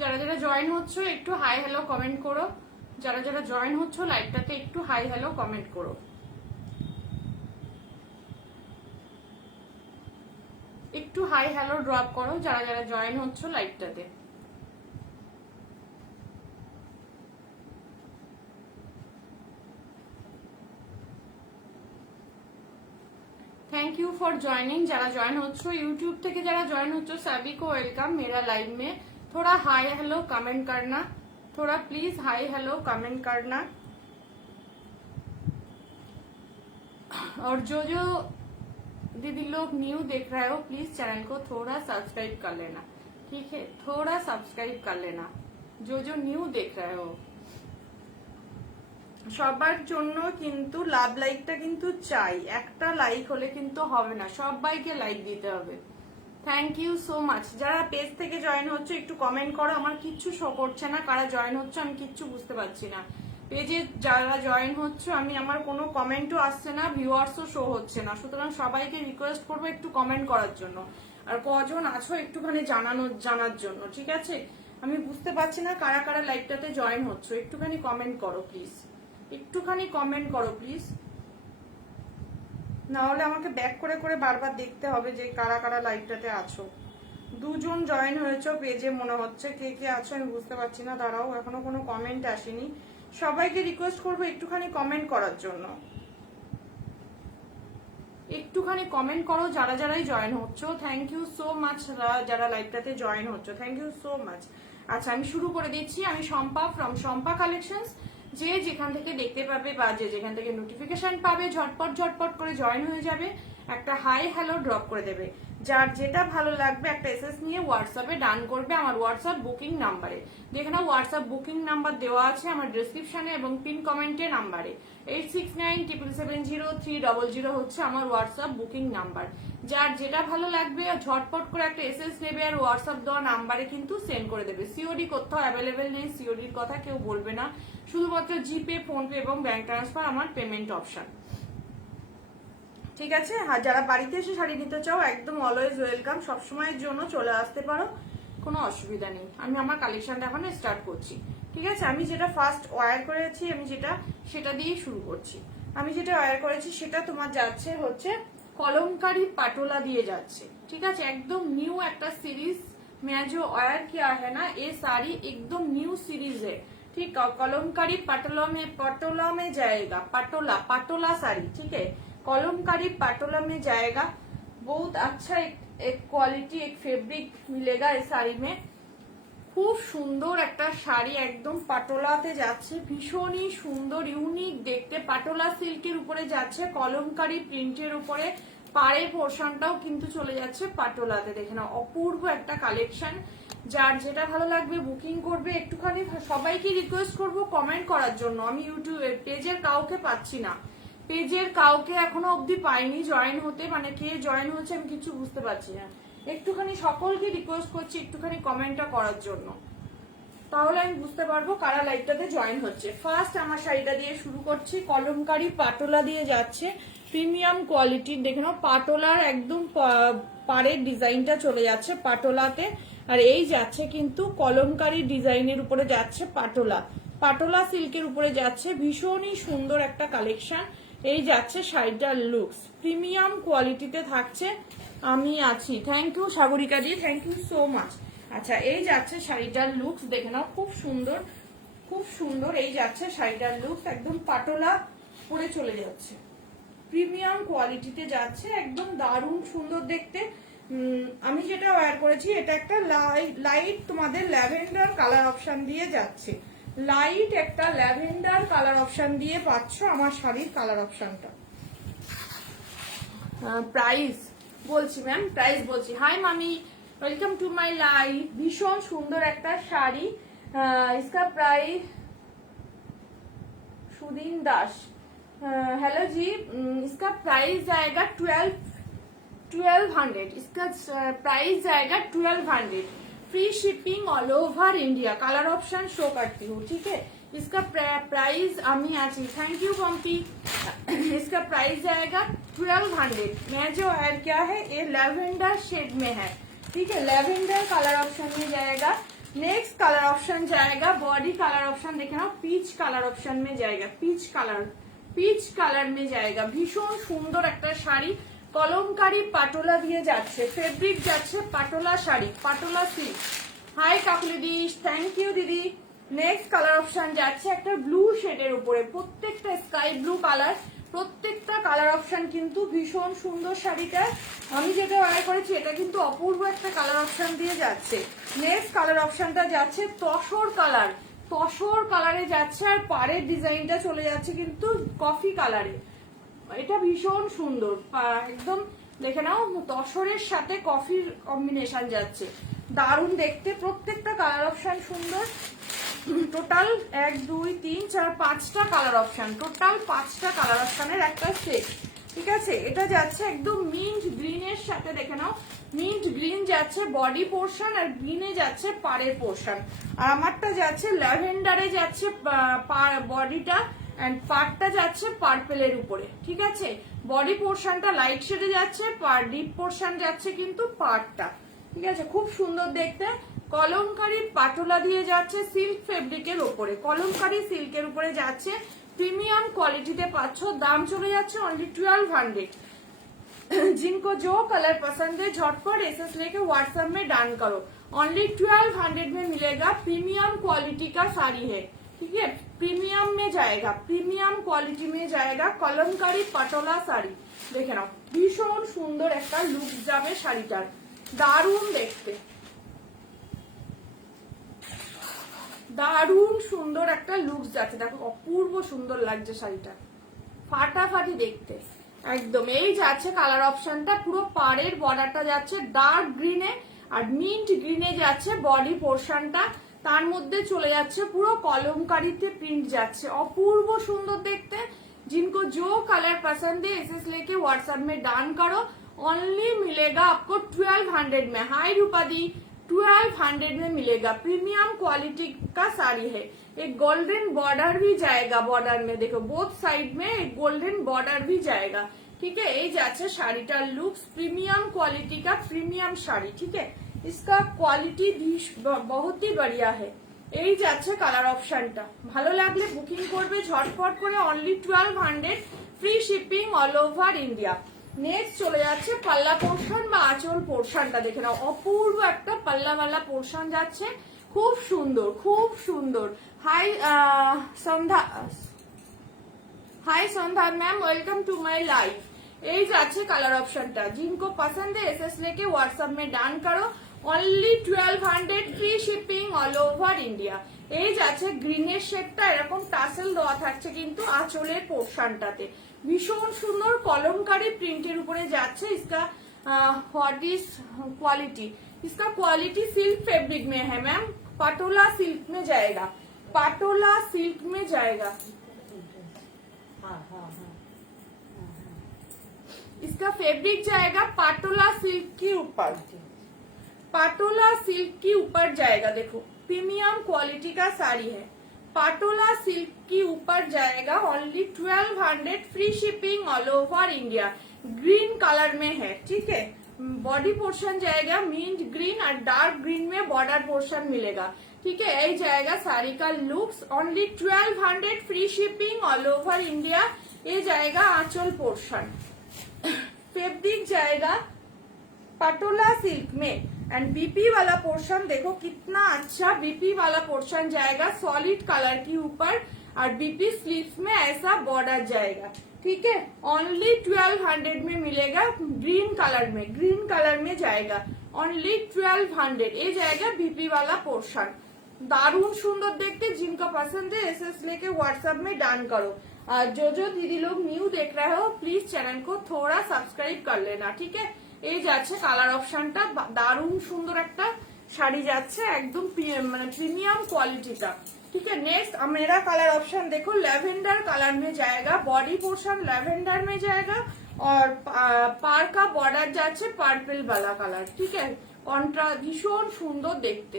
যারা যারা জয়েন হচ্ছ একটু হাই হ্যালো কমেন্ট করো। যারা যারা জয়েন হচ্ছ লাইভটাতে একটু হাই হ্যালো কমেন্ট করো। একটু হাই হ্যালো ড্রপ করো যারা যারা জয়েন হচ্ছ লাইভটাতে। Thank you for joining. जरा ज्वाइन हो यूट्यूब থেকে যারা জয়েন হচ্ছ सभी को वेलकम मेरा लाइव में। थोड़ा हाई हेलो कमेंट करना, थोड़ा प्लीज हाई हेलो कमेंट करना। और जो जो दीदी लोग न्यू देख रहे हो प्लीज चैनल को थोड़ा सब्सक्राइब कर लेना, ठीक है? थोड़ा सब्सक्राइब कर लेना जो जो न्यू देख रहे हो। সবার জন্য কিন্তু লাভ লাইকটা কিন্তু চাই, একটা লাইক হলে কিন্তু হবে না, সবাইকে লাইক দিতে হবে। Thank you so much. যারা পেজ থেকে জয়েন হচ্ছে একটু কমেন্ট করো, আমার কিচ্ছু শো করছে না কারা জয়েন হচ্ছে, আমি কিচ্ছু বুঝতে পারছি না। পেজে যারা জয়েন হচ্ছে আমি আমার কোনো কমেন্টও আসছে না, ভিউয়ার্সও শো হচ্ছে না, সুতরাং সবাইকে রিকোয়েস্ট করবো একটু কমেন্ট করার জন্য, আর কজন আছো একটুখানি জানার জন্য, ঠিক আছে? আমি বুঝতে পারছি না কারা কারা লাইভটাতে জয়েন হচ্ছে, একটুখানি কমেন্ট করো প্লিজ, একটুখানি কমেন্ট করো প্লিজ, না হলে আমাকে ব্যাক করে করে বারবার দেখতে হবে যে কারা কারা লাইভটাতে আছো। দুজন জয়েন হয়েছো পেজে মনে হচ্ছে, কে কে আছো আমি বুঝতে পারছি না, দাঁড়াও এখনো কোনো কমেন্ট আসেনি। সবাইকে রিকোয়েস্ট করবো একটুখানি কমেন্ট করার জন্য, একটুখানি কমেন্ট করো যারা যারাই জয়েন হচ্ছো। থ্যাংক ইউ সো মাচ যারা লাইভটাতে জয়েন হচ্ছো, থ্যাংক ইউ সো মাচ। আচ্ছা আমি শুরু করে দিচ্ছি। আমি শম্পা ফ্রম শম্পা কালেকশনস। যে যেখান থেকে দেখতে পাবে বা যে যেখান থেকে নোটিফিকেশন পাবে ঝটপট ঝটপট করে জয়েন হয়ে যাবে, একটা হাই হ্যালো ড্রপ করে দেবে। যার যেটা ভালো লাগবে একটা এসএস নিয়ে হোয়াটসঅ্যাপে ডান করবে আমার হোয়াটসঅ্যাপ বুকিং নাম্বারে। যেখানে হোয়াটসঅ্যাপ বুকিং নাম্বার দেওয়া আছে আমার ডেসক্রিপশনে এবং পিন কমেন্টে নাম্বারে 8697770300 হচ্ছে আমার হোয়াটসঅ্যাপ বুকিং নাম্বার। যার যেটা ভালো লাগবে ঝটপট করে একটা এসএস নেবে আর হোয়াটসঅ্যাপ দেওয়া নাম্বারে কিন্তু সেন্ড করে দেবে। সিওডি কোথাও অ্যাভেলেবেল নেই, সিওডির কথা কেউ বলবে না, শুধুমাত্র জিপে, ফোনপে এবং ব্যাংক ট্রান্সফার আমার পেমেন্ট অপশন, ঠিক আছে? আর যারা বাড়িতে এসে শাড়ি নিতে চাও একদম অলওয়েজ ওয়েলকাম, সবসময়ের জন্য চলে আসতে পারো, কোনো অসুবিধা নেই। আমি আমার কালেকশনটা এখন স্টার্ট করছি, ঠিক আছে? আমি যেটা ফার্স্ট ওয়্যার করেছি আমি সেটা দিয়েই শুরু করছি। আমি যেটা ওয়্যার করেছি সেটা তোমার যাচ্ছে হচ্ছে কলমকারি পাটোলা দিয়ে যাচ্ছে, ঠিক আছে? एकदम न्यू একটা সিরিজ मैं जो ऑयर किया है ना ये साड़ी एकदम न्यू सीरीज है, ठीक है? कलमकारी पटोला में जाएगा, पटोला साड़ी, ठीक है? कलमकारी पटोला में जाएगा। बहुत अच्छा एक क्वालिटी एक फैब्रिक मिलेगा इस साड़ी में। খুব সুন্দর একটা শাড়ি, একদম পাটোলাতে যাচ্ছে, ভীষণই সুন্দর ইউনিক দেখতে। পাটোলা সিল্কের উপরে যাচ্ছে কলমকারি প্রিন্টের উপরে, পাড়ের পোর্শনটাও কিন্তু চলে যাচ্ছে পাটোলাতে। দেখে নাও অপূর্ব একটা কালেকশন। যার যেটা ভালো লাগবে বুকিং করবে। একটুখানি সবাইকে রিকোয়েস্ট করব কমেন্ট করার জন্য। আমি ইউটিউবে পেজের কাউকে পাচ্ছি না, পেজের কাউকে এখনো অবধি পাইনি জয়েন হতে, মানে কে জয়েন হচ্ছে আমি কিছু বুঝতে পারছি না। একটুখানি সকলকে রিকোয়েস্ট করছি একটুখানি কমেন্টটা করার জন্য, তাহলে আমি বুঝতে পারবো কারা লাইভটাতে জয়েন হচ্ছে। ফার্স্ট আমার শাড়িটা দিয়ে শুরু করছি, কলমকারি পাটোলা দিয়ে যাচ্ছে, প্রিমিয়াম কোয়ালিটির। দেখে নাও পাটোলার একদম পাড়ের ডিজাইনটা চলে যাচ্ছে পাটোলাতে, আর এই যাচ্ছে কিন্তু কলমকারি ডিজাইনের উপরে যাচ্ছে পাটোলা সিল্কের উপরে যাচ্ছে। ভীষণই সুন্দর একটা কালেকশন। এই যাচ্ছে শাড়িটার লুকস, প্রিমিয়াম কোয়ালিটিতে থাকছে। আমি আছি, thank you Sagarika ji, thank you so much. আচ্ছা এই যাচ্ছে শাড়িটার লুকস, দেখে নাও খুব সুন্দর, খুব সুন্দর। এই যাচ্ছে শাড়িটার লুকস, একদম পাটোলা পরে চলে যাচ্ছে, প্রিমিয়াম কোয়ালিটিতে যাচ্ছে, একদম দারুণ সুন্দর দেখতে। আমি যেটা ওয়্যার করেছি এটা একটা লাইট তোমাদের ল্যাভেন্ডার কালার অপশন দিয়ে যাচ্ছে, লাইট একটা ল্যাভেন্ডার কালার অপশন দিয়ে পাচ্ছ আমার শাড়ির কালার অপশনটা। প্রাইস বলছি ম্যাম, প্রাইস বলছি। হাই মামি, ওয়েলকাম টু মাই লাইভ। ভীষণ সুন্দর একটা শাড়ি, इसका प्राइस सुदीन दास, हेलो जी, इसका प्राइस जाएगा 1200, इसका प्राइस जाएगा 1200, free shipping all over India. Colour option show करती हूँ, ठीक है? इसका प्राइस अमी आची, थैंक यू पम्पी। इसका प्राइस जाएगा 1200। मैं जो ऐड किया है ये लैवेंडर शेड में है, ठीक है? लैवेंडर कलर ऑप्शन में जाएगा। नेक्स्ट कलर ऑप्शन जाएगा, बॉडी कलर ऑप्शन देखे ना, पीच कलर ऑप्शन में जाएगा, पीच कलर में जाएगा। ভীষণ সুন্দর একটা শাড়ি, কলমকারী পাটোলা দিয়ে যাচ্ছে, ফেব্রিক যাচ্ছে Patola sari, Patola silk. Hi Kakuli di, thank you দিদি। নেক্সট কালার অপশন যাচ্ছে একটা ব্লু শেডের উপরে, প্রত্যেকটা স্কাই ব্লু কালার, প্রত্যেকটা কালার অপশন কিন্তু ভীষণ সুন্দর শাড়িটা। আমি যেটা অর্ডার করেছি এটা কিন্তু অপূর্ব একটা কালার অপশন দিয়ে যাচ্ছে। নেক্সট কালার অপশনটা যাচ্ছে তসর কালার, তসর কালারে যাচ্ছে, আর পাড়ের ডিজাইনটা চলে যাচ্ছে কিন্তু কফি কালারে। এটা ভীষণ সুন্দর, একদম দেখে নাও, তসরের সাথে কফির কম্বিনেশন যাচ্ছে, দারুণ দেখতে। প্রত্যেকটা কালার অপশন সুন্দর। টোটাল 1 2 3 4 5টা কালার অপশন, টোটাল 5টা কালার অপশনের একটা সেট, ঠিক আছে। এটা যাচ্ছে একদম মিন্ট গ্রিনের সাথে, দেখে নাও, মিন্ট গ্রিন যাচ্ছে বডি পোর্শন, আর গ্রিনে যাচ্ছে পাড়ের পোর্শন, আর আমারটা যাচ্ছে ল্যাভেন্ডারে যাচ্ছে বডিটা, এন্ড পার্টটা যাচ্ছে পার্পেলের উপরে, ঠিক আছে। বডি পোর্শনটা লাইট শেডে যাচ্ছে, ডিপ পোর্শন যাচ্ছে কিন্তু পার্টটা, ঠিক আছে। খুব সুন্দর দেখতে, কলমকারী পাটোলা দিয়ে যাচ্ছে সিল্ক ফেব্রিকের উপরে, কলমকারী সিল্কের উপরে যাচ্ছে, প্রিমিয়াম কোয়ালিটিতে পাচ্ছ। দাম চলে যাচ্ছে অনলি 1200। जिनको जो कलर पसंद है झटपट एसएस लेके व्हाट्सएप में डन करो। ओनली 1200 में मिलेगा, प्रीमियम क्वालिटी का साड़ी है, ठीक है, प्रीमियम में जाएगा, प्रीमियम क्वालिटी में जाएगा, कलमकारी पटोला শাড়ি। দেখে নাও ভীষণ সুন্দর একটা লুক যাবে শাড়িটার, দারুণ দেখতে, দারুণ সুন্দর একটা লুক যাচ্ছে। দেখো অপূর্ব সুন্দর লাগছে শাড়িটা, ফাটাফাটি দেখতে একদম। এই যাচ্ছে কালার অপশনটা, পুরো পাড়ের বর্ডারটা যাচ্ছে ডার্ক গ্রিনে, আর মিন্ট গ্রিনে যাচ্ছে বডি পোর্শনটা, তার মধ্যে চলে যাচ্ছে পুরো কলমকারীতে প্রিন্ট যাচ্ছে, অপূর্ব সুন্দর দেখতে। जिनको जो कलर पसंद है एसएस लेके व्हाट्सएप में डन करो। ओनली मिलेगा आपको 1200 में। हाई रूपा दी, 1200 में मिलेगा, प्रीमियम क्वालिटी का साड़ी है। एक गोल्डन बॉर्डर भी जाएगा, बॉर्डर में देखो बोथ साइड में एक गोल्डन बॉर्डर भी जाएगा, ठीक है। ये जाচ্ছে শাড়িটার लुक्स, प्रीमियम क्वालिटी का प्रीमियम শাড়ি, ठीक है। इसका क्वालिटी भी बहुत ही बढ़िया है। এই যাচ্ছে কালার অপশনটা, ভালো লাগলে বুকিং করবে ঝটপট করে, only 1200, free shipping all over India. Next চলে যাচ্ছে পাল্লা পোর্শন বা আঁচল পোর্শনটা, দেখে নাও অপূর্ব একটা পাল্লাওয়ালা পোর্শন যাচ্ছে, খুব সুন্দর, খুব সুন্দর। Hi Sandhya, hi Sandhya ma'am, welcome to my life. এই যাচ্ছে কালার অপশনটা, जिनको पसंद है एसएस लेके व्हाट्सएप में डन करो। Only 1200, free shipping all over India. এই যাচ্ছে গ্রিনের শেডটা, এরকম টাসেল দেওয়া থাকছে কিন্তু আঁচলের পোর্শনটাতে, ভীষণ সুন্দর কলমকারী প্রিন্টের উপরে যাচ্ছে। इसका व्हाट इज क्वालिटी, इसका क्वालिटी सिल्क फैब्रिक में है मैम, पटोला सिल्क में जाएगा, पटोला सिल्क में जाएगा। इसका फैब्रिक जाएगा पाटोला सिल्क के ऊपर, पाटोला सिल्क के ऊपर जाएगा। देखो प्रीमियम क्वालिटी का साड़ी है, पाटोला सिल्क के ऊपर जाएगा। Only 1200, free shipping all over India. Green colour में है, ठीक है। बॉडी पोर्शन जाएगा मिंट ग्रीन, और डार्क ग्रीन में बॉर्डर पोर्शन मिलेगा, ठीक है। यही जाएगा साड़ी का looks. Only 1200, free shipping all over India. ये जाएगा आंचल पोर्शन, फैब्रिक जाएगा पटोला सिल्क में, एंड बीपी वाला पोर्शन देखो कितना अच्छा, बीपी वाला पोर्शन जाएगा सॉलिड कलर के ऊपर, और बीपी स्लीव्स में ऐसा बॉर्डर जाएगा, ठीक है। ओनली 1200 में मिलेगा, ग्रीन कलर में, ग्रीन कलर में जाएगा। ओनली 1200, ये जाएगा बीपी वाला पोर्शन, दारुण सुंदर देखते। जिनका पसंद है एसएस लेके व्हाट्सएप में डन करो। जो दीदी लोग न्यू देख रहे हो प्लीज चैनल को थोड़ा सब्सक्राइब कर लेना, ठीक है। এই যাচ্ছে কালার অপশনটা, দারুণ সুন্দর একটা শাড়ি যাচ্ছে, একদম মানে প্রিমিয়াম क्वालिटीটা, ठीक है। नेक्स्ट मेरा कलर ऑप्शन देखो, लैवेंडर कलर में जाएगा, बॉडी पोर्शन लैवेंडर में जाएगा, और पार का बॉर्डर যাচ্ছে পার্পল वाला कलर, ठीक है। কন্ট্রাস্ট ভীষণ সুন্দর দেখতে।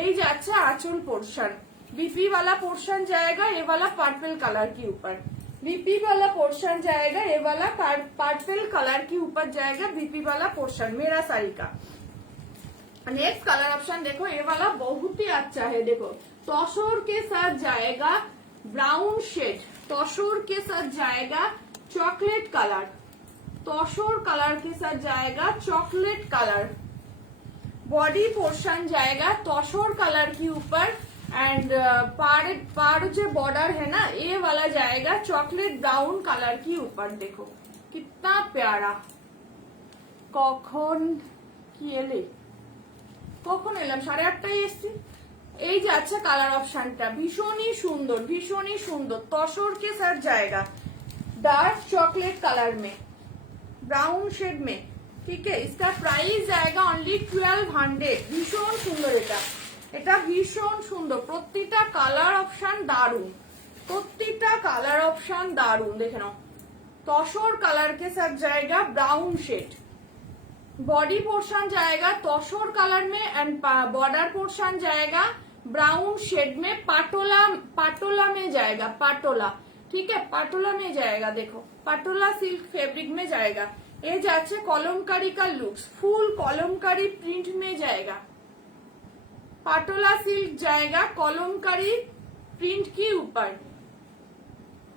এই যাচ্ছে আঁচল পোর্শন, बीपी वाला पोर्शन जाएगा, ये वाला पर्पल कलर के ऊपर, बीपी वाला पोर्शन जाएगा, ये वाला पर्पल कलर के ऊपर जाएगा बीपी वाला पोर्शन मेरा साड़ी का। नेक्स्ट कलर ऑप्शन देखो, ये वाला बहुत ही अच्छा है। देखो तसर के साथ जाएगा ब्राउन शेड, तसर के साथ जाएगा चॉकलेट कलर, तसर कलर के साथ जाएगा चॉकलेट कलर, बॉडी पोर्शन जाएगा तसर कलर के ऊपर एंड पार जो बॉर्डर है ना ये वाला जाएगा चॉकलेट ब्राउन कलर के ऊपर। देखो कितना प्यारा, कखन কি এলে, কখন এলাম 8:30 এসছি। এই যে আচ্ছা কালার অপশনটা ভীষণই সুন্দর, ভীষণই সুন্দর, তসর के साथ जाएगा डार्क चॉकलेट कलर में, ब्राउन शेड में, ठीक है। इसका प्राइस जाएगा অনলি 1200। ভীষণ সুন্দর এটা, এটা ভীষণ সুন্দর, প্রত্যেকটা কালার অপশন দারুন, প্রত্যেকটা কালার অপশন দারুন। দেখে নাও तसर कलर के साथ जाएगा ब्राउन शेड, बॉडी पोर्शन जाएगा तसर कलर में एंड बॉर्डर पोर्शन जाएगा ब्राउन शेड में, पाटोला पाटोला में जाएगा, पाटोला, ठीक है, पाटोला में जाएगा। देखो पाटोला सिल्क फैब्रिक में जाएगा। ये जाচ্ছে कलमकारी का लुक्स, फुल कलमकारी प्रिंट में जाएगा, पाटोला सिल्क जाएगा कलमकारी प्रिंट के ऊपर,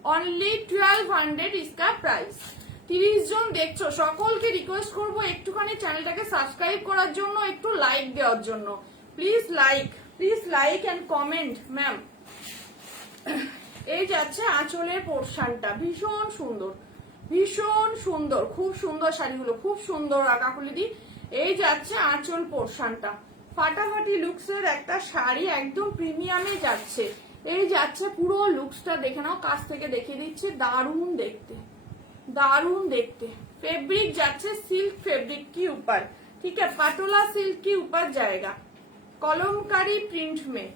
অনলি 1200 इसका प्राइस। 30 জন দেখছো, সকলকে রিকোয়েস্ট করব একটুখানি চ্যানেলটাকে সাবস্ক্রাইব করার জন্য, একটু লাইক দেওয়ার জন্য, please like and comment ma'am. এই যাচ্ছে আঁচলের পোরশনটা, ভীষণ সুন্দর, ভীষণ সুন্দর, খুব সুন্দর শাড়িগুলো, খুব সুন্দর কাকুলিদি। এই যাচ্ছে আঁচল পোরশনটা, ফাটাফাটি লুকসের একটা শাড়ি, একদম প্রিমিয়ামে যাচ্ছে। এই যাচ্ছে পুরো লুকসটা দেখে নাও, কাছ থেকে দেখিয়ে দিচ্ছি, দারুণ দেখতে, दारुण देखते। फैब्रिक जाচ্ছে सिल्क फैब्रिक के ऊपर, ठीक है, पटोला सिल्क के ऊपर जाएगा कलमकारी प्रिंट में।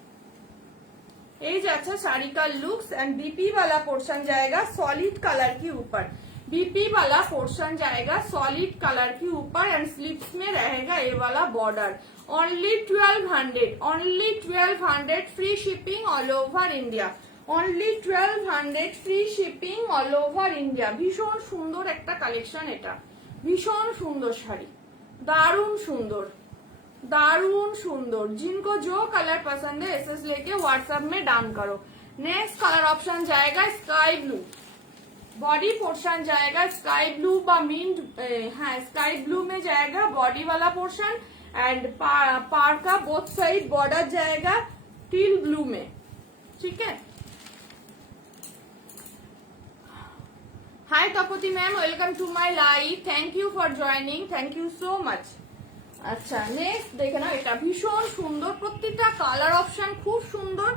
ये जाচ্ছে শাড়ি का लुक्स एंड बीपी वाला पोर्शन जाएगा सॉलिड कलर के ऊपर, बीपी वाला पोर्शन जाएगा सॉलिड कलर के ऊपर एंड स्लीव्स में रहेगा ये वाला border. Only 1200, only 1200, free shipping all over India, only 1200, free shipping all over India. ভীষণ সুন্দর একটা কালেকশন, এটা ভীষণ সুন্দর শাড়ি, দারুণ সুন্দর, दारुण सुंदर। जिनको जो कलर पसंद है एसएस लेके व्हाट्सएप में डाउन करो। नेक्स्ट कलर ऑप्शन जाएगा स्काई ब्लू, बॉडी पोर्शन जाएगा स्काई ब्लू बा मिंट, हाँ स्काई ब्लू में जाएगा बॉडी वाला पोर्शन एंड पार का बोथ साइड बॉर्डर जाएगा टील ब्लू में, ठीक है। Hi Tapati ma'am, welcome to my live, thank you for joining, thank you so much. আচ্ছা নেক্সট দেখে নাও, এটা ভীষণ সুন্দর, প্রত্যেকটা কালার অপশন খুব সুন্দর,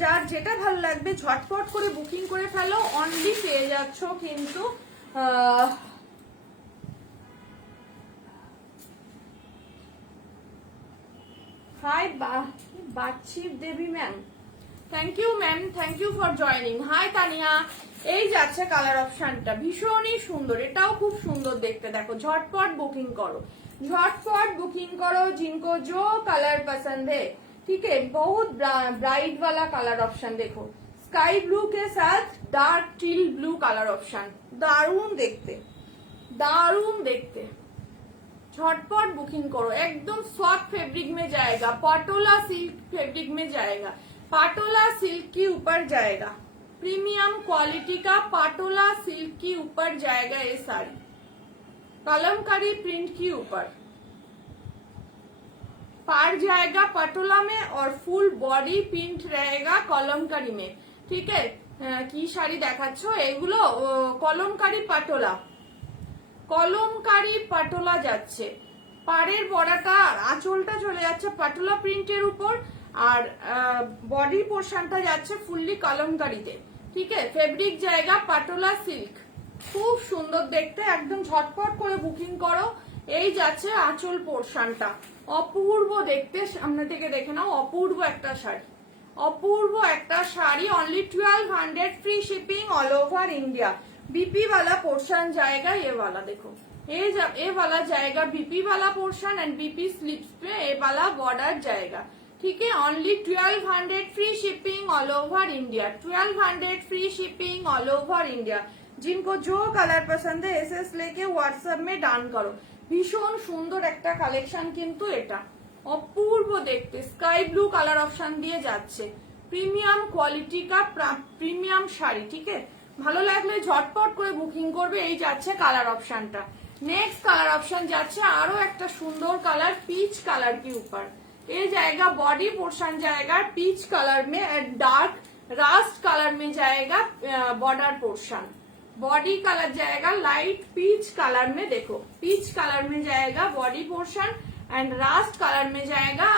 যার যেটা ভালো লাগবে ঝটপট করে বুকিং করে ফেলো, অনলি পেয়ে যাচ্ছ কিন্তু hi Bachchi Devi ma'am, thank you ma'am, thank you for joining. Hi Tania, এই যাচ্ছে কালার অপশনটা ভীষণই সুন্দর, এটাও খুব সুন্দর দেখতে। দেখো ঝটপট বুকিং করো, झटपट बुकिंग करो जिनको जो कलर पसंद है, ठीक है। बहुत ब्राइट वाला कलर ऑप्शन देखो, स्काई ब्लू के साथ dark teal blue colour option, दारुण देखते, दारुण देखते। झटपट बुकिंग करो, एकदम सॉफ्ट फैब्रिक में जाएगा, पाटोला सिल्क फैब्रिक में जाएगा, पाटोला सिल्क के ऊपर जाएगा, प्रीमियम क्वालिटी का पाटोला सिल्क के ऊपर जाएगा ये साड़ी, कलमकारी प्रिंट के ऊपर पार जाएगा पटोला में और फुल बॉडी प्रिंट रहेगा कलमकारी में, ठीक है। की শাড়ি দেখাচ্ছো এগুলো কলমকারি পাটোলা, কলমকারি পাটোলা যাচ্ছে, পাড়ের বড়াটা আঁচলটা চলে যাচ্ছে পাটোলা প্রিন্টের উপর আর বডি পোর্শনটা যাচ্ছে ফুললি কলমকারিতে, ঠিক है। ফেব্রিক জায়গা পাটোলা সিল্ক, খুব সুন্দর দেখতে, একদম ঝটপট করে বুকিং করো। এই যাচ্ছে আঁচল পোর্শনটা, অপূর্ব দেখতে, সামনে থেকে দেখে নাও, অপূর্ব একটা শাড়ি, অপূর্ব একটা sari. Only 1200, free shipping all over India. BP वाला पोर्शन जाएगा ये वाला, देखो ये वाला जाएगा बीपी वाला पोर्शन एंड बीपी स्लीव्स पे ये वाला बॉर्डर जाएगा, ठीक है। Only 1200, free shipping all over India, 1200, free shipping all over India. जिनको जो कलर पसंद है एसएस लेके व्हाट्सएप में डाउन करो। ভীষণ সুন্দর একটা কালেকশন কিন্তু এটা, অপূর্ব দেখতে স্কাই ব্লু কালার অপশন দিয়ে যাচ্ছে, প্রিমিয়াম কোয়ালিটি কা প্রিমিয়াম শাড়ি। ঠিক আছে, ভালো লাগলে ঝটপট করে বুকিং করবে। এই যাচ্ছে কালার অপশনটা। नेक्स्ट कलर ऑप्शन जाच्छे आरो एक सुंदर कलर पीच कलर के ऊपर। ये जाएगा बॉडी पोर्शन जाएगा पीच कलर में, डार्क रास्ट कलर में जाएगा बॉर्डर पोर्शन। बॉडी कलर जाएगा लाइट पीच कलर में, देखो पीच कलर में जाएगा body portion and Rust colour में जाएगा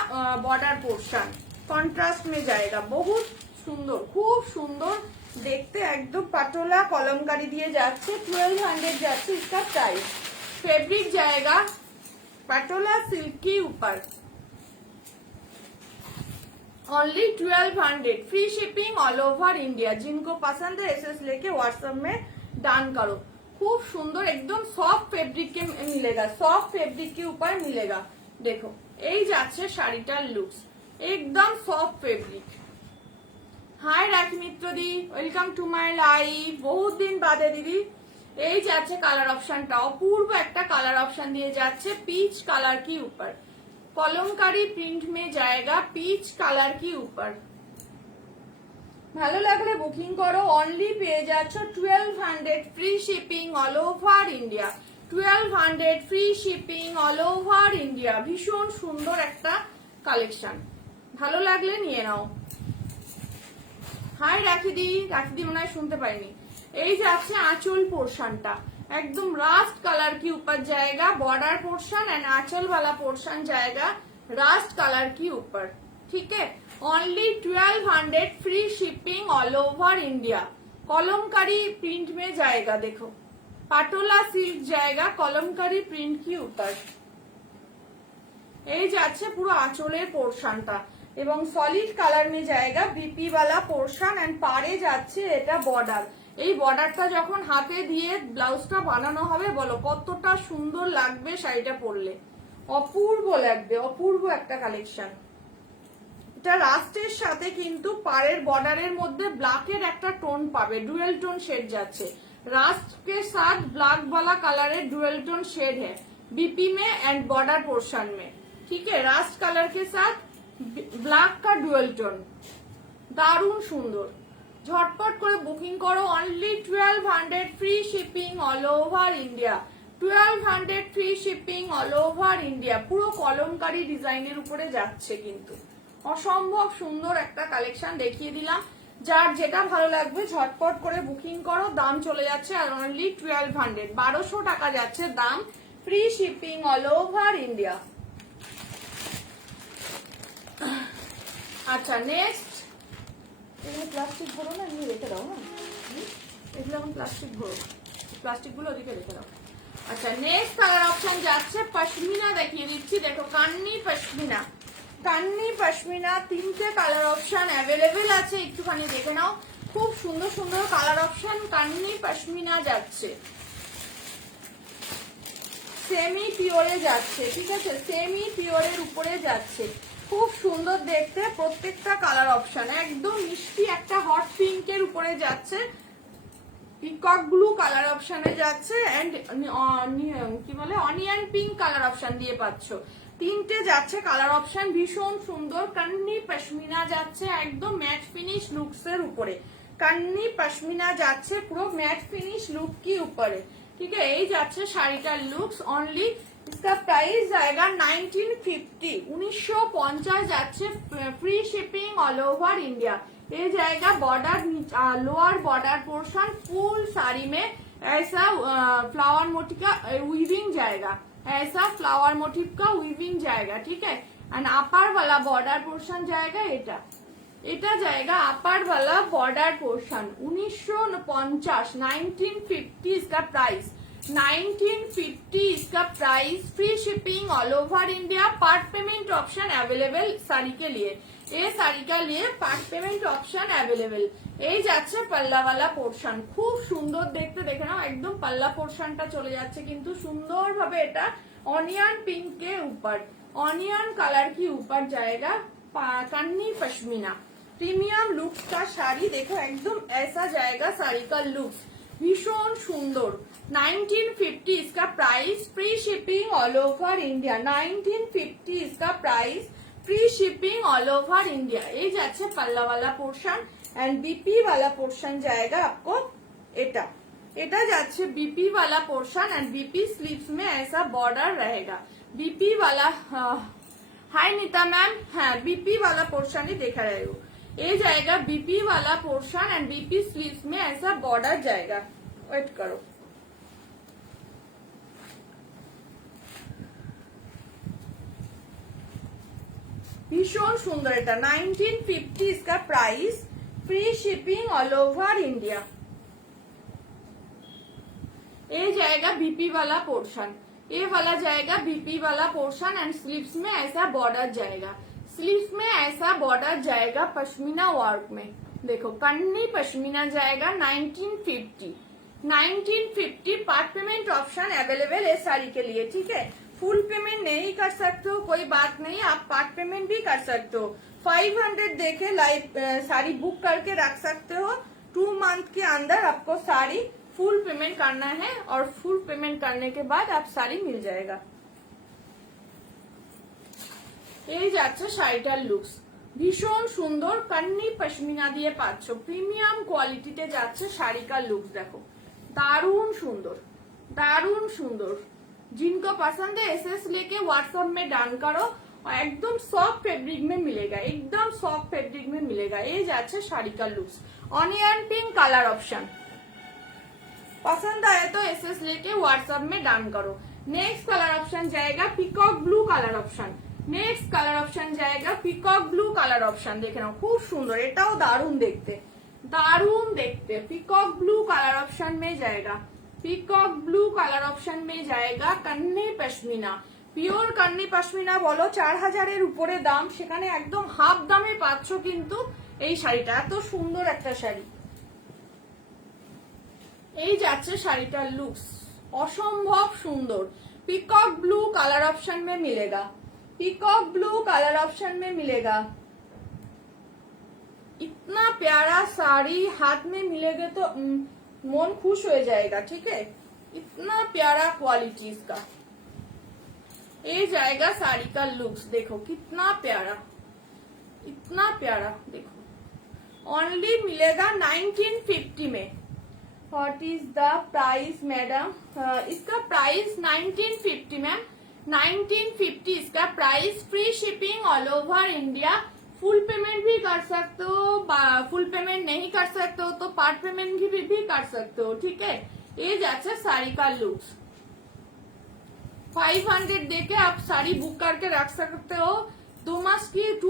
बॉर्डर पोर्शन, कॉन्ट्रास्ट में जाएगा। बहुत सुंदर, खूब सुंदर देखते, एकदम पटोला कलमकारी दिए जाच्छे। 1200 जाच्छे इसका प्राइस। फैब्रिक जाएगा पटोला सिल्क के ऊपर, only 1200, free shipping all over India. जिनको पसंद है एसएस लेके व्हाट्सएप में डन करो। खूब सुंदर एकदम सॉफ्ट फैब्रिक के मिलेगा, सॉफ्ट फैब्रिक के ऊपर मिलेगा। देखो এই যাচ্ছে শাড়িটার লুকস, একদম সফট ফেব্রিক। হাই রাখি মিত্র দি, ওয়েলকাম টু মাই লাইভ। বহুত দিন বাদে দিদি। এই যাচ্ছে কালার অপশনটা, অপূর্ব একটা কালার অপশন দিয়ে যাচ্ছে पीच कलर के ऊपर, कलमकारी प्रिंट में जाएगा पीच कलर के ऊपर। ভালো লাগলে বুকিং করো। অনলি পেয়ে যাচ্ছ 1200, free shipping all over India. 1200 free shipping all over India. ভীষণ সুন্দর একটা কালেকশন, ভালো লাগলে নিয়ে নাও। হাই রাখিদি, রাখিদি মনে হয় শুনতে পাইনি। এই যাচ্ছে आंचल पोर्शनটা, एकदम रास्ट कलर के ऊपर जाएगा बॉर्डर पोर्शन एंड आंचल वाला पोर्शन जाएगा रास्ट कलर के ऊपर। ठीक है, only 1200, free shipping all over India. Kalamkari print में जाएगा, देखो पाटोला सिल्क जाएगा कलमकारी प्रिंट के ऊपर। এই যাচ্ছে পুরো আঁচলের পোর্শনটা এবং সলিড কালার में जाएगा बीपी वाला पोर्शन एंड पारे যাচ্ছে এটা বর্ডার। এই বর্ডারটা যখন হাতে দিয়ে ব্লাউজটা বানানো হবে বলো কতটা সুন্দর লাগবে শাড়িটা পরলে, অপূর্ব লাগবে, অপূর্ব একটা কালেকশন। এটা রাস্টের সাথে কিন্তু পাড়ের বর্ডারের মধ্যে ব্ল্যাকের একটা টোন পাবে, ডুয়েল টোन शेड যাচ্ছে। रास्ट के साथ ब्लैक वाला कलर है, डुअल टोन शेड है बीपी में एंड बॉर्डर पोर्शन में। ठीक है, रास्ट कलर के साथ ब्लैक का डुअल टोन, दारुण सुंदर। झटपट করে বুকিং করো। Only 1200, free shipping all over India. 1200 free shipping all over India. পুরো কলমকারী ডিজাইনের উপরে যাচ্ছে, কিন্তু অসম্ভব সুন্দর একটা কালেকশন দেখিয়ে দিলাম। যার যেটা ভালো লাগবে ঝটপট করে বুকিং করো। দাম চলে যাচ্ছে আর অনলি 1200, 1200 টাকা যাচ্ছে দাম, free shipping all over India. আচ্ছা নেক্সট, এগুলো প্লাস্টিক ভরো না, এমনি রেখে দাও না, এগুলো এখন প্লাস্টিক ভরো, প্লাস্টিক গুলো ওদিকে রেখে দাও। আচ্ছা নেক্সট কালার অপশন যাচ্ছে পশমিনা, দেখিয়ে দিচ্ছি। দেখো কান্নি পশমিনা, কান্নি পশমিনা, তিনটে কালার অপশন অ্যাভেলেবেল আছে, একটুখানি দেখে নাও। খুব সুন্দর সুন্দর কালার অপশন কান্নি পশমিনা যাচ্ছে, সেমি পিওরে যাচ্ছে। ঠিক আছে, সেমি পিওরের উপরে যাচ্ছে, খুব সুন্দর দেখতে। প্রত্যেকটা কালার অপশন একদম মিষ্টি একটা হট পিঙ্কের উপরে যাচ্ছে, পিকক ব্লু কালার অপশনে যাচ্ছে এন্ড কি বলে অনিয়ন পিঙ্ক কালার অপশন দিয়ে পাচ্ছ। তিনটে যাচ্ছে কালার অপশন, ভীষণ সুন্দর। কান্নি পশমিনা যাচ্ছে একদম ম্যাট ফিনিশ লুকস এর উপরে, কান্নি পশমিনা যাচ্ছে পুরো ম্যাট ফিনিশ লুক की ऊपर। ठीक है, এই যাচ্ছে শাড়িটার লুকস। অনলি इसका प्राइस जाएगा 1950, 1950 যাচ্ছে, free shipping all over India. ये जाएगा border lower border portion, full sari में ऐसा फ्लावर मोटिव का वीविंग जाएगा, ऐसा फ्लावर मोटिव का वीविंग जाएगा। ठीक है, एंड अपर वाला बॉर्डर पोर्शन जाएगा এটা, এটা जाएगा अपर वाला बॉर्डर पोर्शन। 1950, 1950 इसका प्राइस, 1950 इसका price, free shipping all over India. Part payment option available sari के लिए, ये साड़ी का लिए पार्ट पेमेंट ऑप्शन अवेलेबल। এই যাচ্ছে পাল্লা वाला পোর্শন, খুব সুন্দর দেখতে, দেখে নাও একদম পাল্লা পোর্শনটা চলে যাচ্ছে কিন্তু সুন্দরভাবে। এটা অনিয়ন पिंक के ऊपर, ऑनियन कलर के ऊपर जाएगा कान्नी पश्मीना। प्रीमियम लुक्स का साड़ी, देखो एकदम ऐसा जाएगा साड़ी का लुक्स, ভীষণ সুন্দর 1950 इसका price, free shipping all over India. 1950 इसका price, free shipping all over India. ये যাচ্ছে পাল্লা वाला पोर्शन एंड बीपी वाला पोर्शन जाएगा आपको এটা। এটা যাচ্ছে बीपी वाला पोर्शन एंड बीपी स्लीव्स में ऐसा बॉर्डर रहेगा। बीपी वाला हाय नीता मैम, हाँ बीपी वाला पोर्शन ही देखा रहे हो। ये जाएगा बीपी वाला पोर्शन एंड बीपी स्लीव्स में ऐसा बॉर्डर जाएगा। वेट करो, भीषण सुंदर এটা 1950 इसका price, free shipping all over India. ये जाएगा बीपी वाला पोर्शन, ये वाला जाएगा बीपी वाला पोर्शन एंड स्लीव्स में ऐसा बॉर्डर जाएगा। स्लीव्स में ऐसा बॉर्डर जाएगा पश्मीना वर्क में। देखो कन्नी पश्मीना जाएगा 1950 पार्ट पेमेंट ऑप्शन अवेलेबल है साड़ी के लिए, ठीक है। फुल पेमेंट नहीं कर सकते हो कोई बात नहीं, आप पार्ट पेमेंट भी कर सकते हो। 500 देके लाइव साड़ी बुक करके रख सकते हो। 2 मंथ के अंदर आपको साड़ी फुल पेमेंट करना है और फुल पेमेंट करने के बाद आप साड़ी मिल जाएगा। এই যাচ্ছে শাড়িটার লুকস, ভীষণ সুন্দর কান্নি পশমিনা দিয়ে পাচ্ছ, প্রিমিয়াম কোয়ালিটিতে যাচ্ছে শাড়িকার লুকস। দেখো দারুণ সুন্দর, दारुण सुंदर। जिनको पसंद है एसएस लेके व्हाट्सएप में डान करो और एकदम सॉफ्ट फैब्रिक में मिलेगा, एकदम सॉफ्ट फैब्रिक में मिलेगा। ये जाচ্ছে শাড়িকার looks, onion pink colour option. पसंद आए तो एसएस लेके व्हाट्सएप में डान करो। नेक्स्ट कलर ऑप्शन जाएगा peacock blue colour option. Next colour option जाएगा पिकॉक ब्लू कलर ऑप्शन। देखे ना खूब सुंदर, एटाও दारुण देखते, दारुण देखते। पिकॉक ब्लू कलर ऑप्शन में जाएगा, पिकॉक ब्लू कलर ऑप्शन में जाएगा कन्नी पश्मीना। পিওর কান্নি পশমিনা বলো 4000 এর উপরে দাম, সেখানে একদম হাফ দামে পাচ্ছ কিন্তু এই শাড়িটা। এত সুন্দর একটা শাড়ি। এই যাচ্ছে শাড়িটার লুকস, অসম্ভব সুন্দর। পিকক ब्लू कलर ऑप्शन में मिलेगा, पिकॉक ब्लू कलर ऑप्शन में मिलेगा। इतना प्यारा साड़ी हाथ में मिलेगा तो मन खुश हो जाएगा, ठीक है। इतना प्यारा क्वालिटी इसका। ये जाएगा साड़ी का लुक्स, देखो कितना प्यारा, इतना प्यारा। देखो ओनली मिलेगा 1950 में। What is the price madam? इसका प्राइस 1950 मैम, 1950 इसका price. Free shipping all over India. Full payment भी कर सकते हो, फुल पेमेंट नहीं कर सकते हो तो पार्ट पेमेंट भी कर सकते हो, ठीक है। ये जाচ্ছে साड़ी का लुक्स। 500 देके आप साड़ी बुक करके रख सकते हो। 2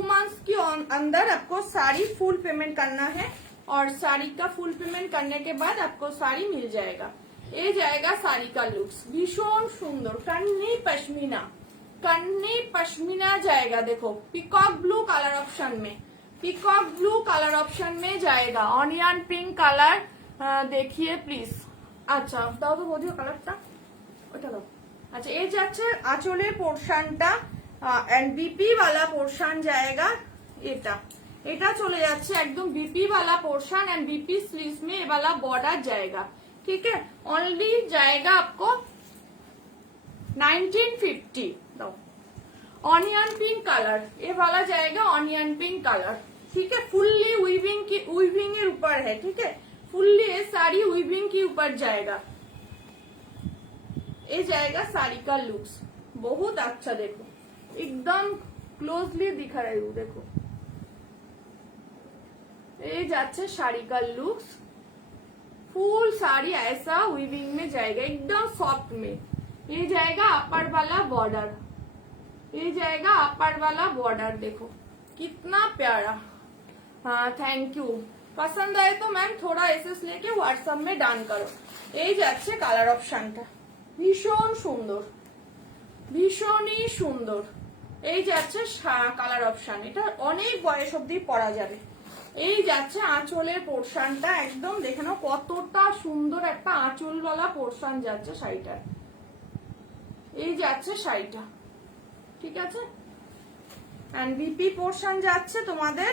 मंथ्स की अंदर आपको साड़ी फुल पेमेंट करना है और साड़ी का फुल पेमेंट करने के बाद आपको साड़ी मिल जाएगा। ये जाएगा साड़ी का लुक्स, भीषण सुंदर कन्नी पश्मीना, कन्नी पश्मीना जाएगा। देखो पिकॉक ब्लू कलर ऑप्शन में, पिकॉक ब्लू कलर ऑप्शन में जाएगा। ऑनियन पिंक कलर देखिए प्लीज। अच्छा दाও তো বদিও কালারটা, ওটা দাও। अच्छा ये যাচ্ছে আঁচলের পোরশনটা এন্ড বিপি वाला পোরশন जाएगा। এটা চলে যাচ্ছে একদম बीपी वाला पोर्शन एंड बीपी स्लीव्स में ये वाला बॉर्डर जाएगा, ठीक है। ओनली जाएगा आपको 1950। दो ऑनियन पिंक कलर, ये वाला जाएगा ऑनियन पिंक कलर, ठीक है। फुल्ली वीविंग के ऊपर है, ठीक है। फुल्ली ये साड़ी वीविंग के ऊपर जाएगा। ये जाएगा साड़ी का लुक्स, बहुत अच्छा। देखो एकदम क्लोजली दिखा रही हूँ, देखो ये जाচ্ছে শাড়ি का लुक्स। फुल साड़ी ऐसा वीविंग में जाएगा, एकदम सॉफ्ट में। ये जाएगा अपर वाला बॉर्डर, ये जाएगा अपर वाला बॉर्डर। देखो कितना प्यारा। हाँ थैंक यू। पसंद आए तो मैम थोड़ा एसएस लेके व्हाट्सएप में डान करो। ये যাচ্ছে কালার অপশনটা, ভীষণ সুন্দর, ভীষণই সুন্দর। এই যাচ্ছে কালার অপশন, এটা অনেক বয়স অবধি পরা যাবে। এই যাচ্ছে আঁচলের পোর্শনটা, একদম দেখে নাও কতটা সুন্দর একটা আঁচল वाला পোর্শন যাচ্ছে শাড়িটার। এই যাচ্ছে শাড়িটা, ঠিক আছে। এন্ড বিপি পোর্শন যাচ্ছে তোমাদের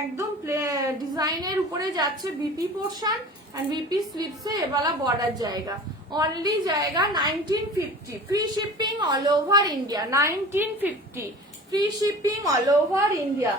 একদম ডিজাইনের উপরে যাচ্ছে BP portion and BP sleeve से ये वाला बॉर्डर जाएगा, ओनली जाएगा 1950, free shipping all over India, 1950 free shipping all over India.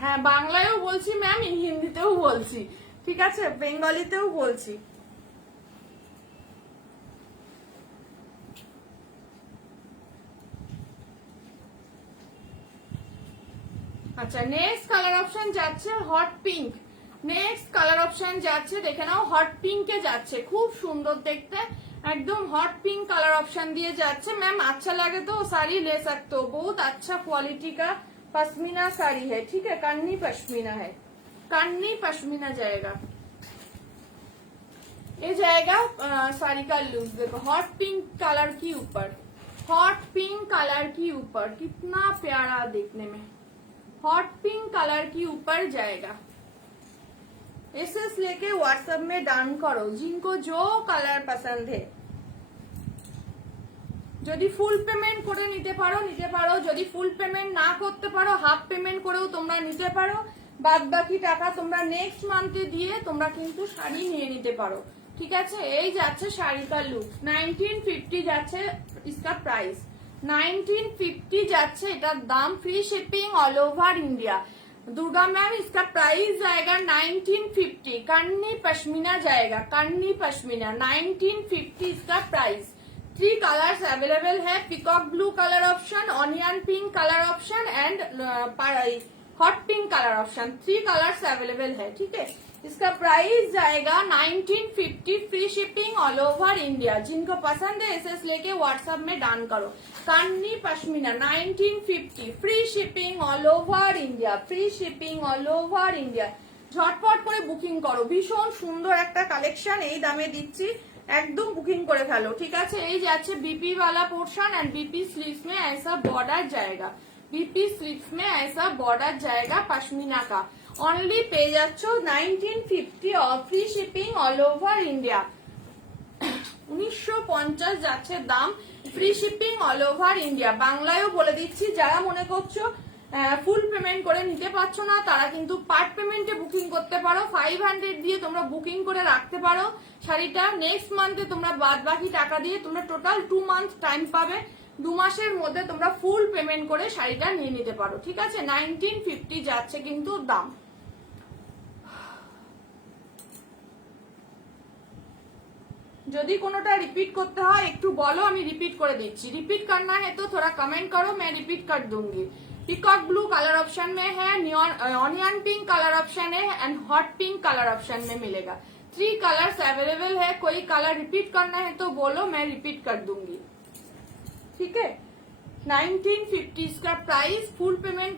হ্যাঁ বাংলায়ও বলছি ম্যাম, হিন্দিতেও বলছি, ঠিক আছে, বেঙ্গলিতেও বলছি। আচ্ছা নেক্সট কালার অপশন যাচ্ছে hot pink, next colour option যাচ্ছে দেখে নাও হট পিঙ্কে যাচ্ছে, খুব সুন্দর দেখতে, एकदम हॉट पिंक कलर ऑप्शन दिए जाच्छे। मैम अच्छा लगे तो साड़ी ले सकते हो, बहुत अच्छा क्वालिटी का पश्मीना साड़ी है, ठीक है, कान्नी पश्मीना है, कान्नी पश्मीना जाएगा, ये जाएगा साड़ी का लुक। देखो हॉट पिंक कलर की ऊपर, हॉट पिंक कलर की ऊपर, कितना प्यारा देखने में, हॉट पिंक कलर की ऊपर जाएगा। एसएस लेके व्हाट्सएप में डाउन करो जिनको जो कलर पसंद है। যদি ফুল পেমেন্ট করে নিতে পারো নিতে পারো, যদি ফুল পেমেন্ট না করতে পারো হাফ পেমেন্ট করেও তোমরা নিতে পারো, বাদ বাকি টাকা তোমরা নেক্সট মান্থে দিয়ে তোমরা কিন্তু শাড়ি নিয়ে নিতে পারো, ঠিক আছে। এই যাচ্ছে শাড়ি का लुक, 1950 যাচ্ছে इसका प्राइस, 1950 যাচ্ছে এটার দাম, free shipping all over India. Durga ma'am इसका प्राइस जाएगा 1950, कन्नी पश्मीना जाएगा, कन्नी पश्मीना 1950 इसका प्राइस। 3 कलर्स अवेलेबल है, peacock blue colour option, onion pink colour option and hot pink colour option, 3 colours available है, ठीक है। इसका प्राइस जाएगा 1950, free shipping all over India. जिनको पसंद है एसएस लेके व्हाट्सएप में डाउन करो। कान्नी pashmina 1950, free shipping all over India, free shipping all over India. झटपट করে বুকিং করো, ভীষণ সুন্দর একটা কালেকশন এই দামে দিচ্ছি, एकदम बुकिंग করে ফেলো, ঠিক আছে। এই যাচ্ছে बीपी वाला पोर्शन एंड बीपी स्लीव्स में ऐसा बॉर्डर जाएगा, बीपी स्लीव्स में ऐसा बॉर्डर जाएगा पश्मीना का, ओनली পেয়ে যাচ্ছ 1950 और free shipping all over India. 1950 যাচ্ছে দাম, free shipping all over India. বাংলায়ও বলে দিচ্ছি, যারা মনে করছো ফুল পেমেন্ট করে নিতে পারছো না তারা কিন্তু পার্ট পেমেন্টে বুকিং করতে পারো, 500 দিয়ে তোমরা বুকিং করে রাখতে পারো শাড়িটা, নেক্সট মান্থে তোমরা বাদ বাকি টাকা দিয়ে তোমরা টোটাল 2 মান্থ টাইম পাবে, 2 মাসের মধ্যে তোমরা ফুল পেমেন্ট করে শাড়িটা নিয়ে নিতে পারো, ঠিক আছে। 1950 যাচ্ছে কিন্তু দাম। যদি কোনোটা রিপিট করতে হয় একটু বলো, আমি রিপিট করে দিচ্ছি। রিপিट करना है तो थोड़ा कमेंट करो, मैं रिपीट कर दूंगी। पिकॉक ब्लू कलर ऑप्शन में है, ऑनियन पिंक कलर ऑप्शन है and hot pink colour option में मिलेगा। 3 कलर्स अवेलेबल है, कोई कलर रिपीट करना है तो बोलो, मैं रिपीट कर दूंगी, ठीक है। 1950 का प्राइस, फुल पेमेंट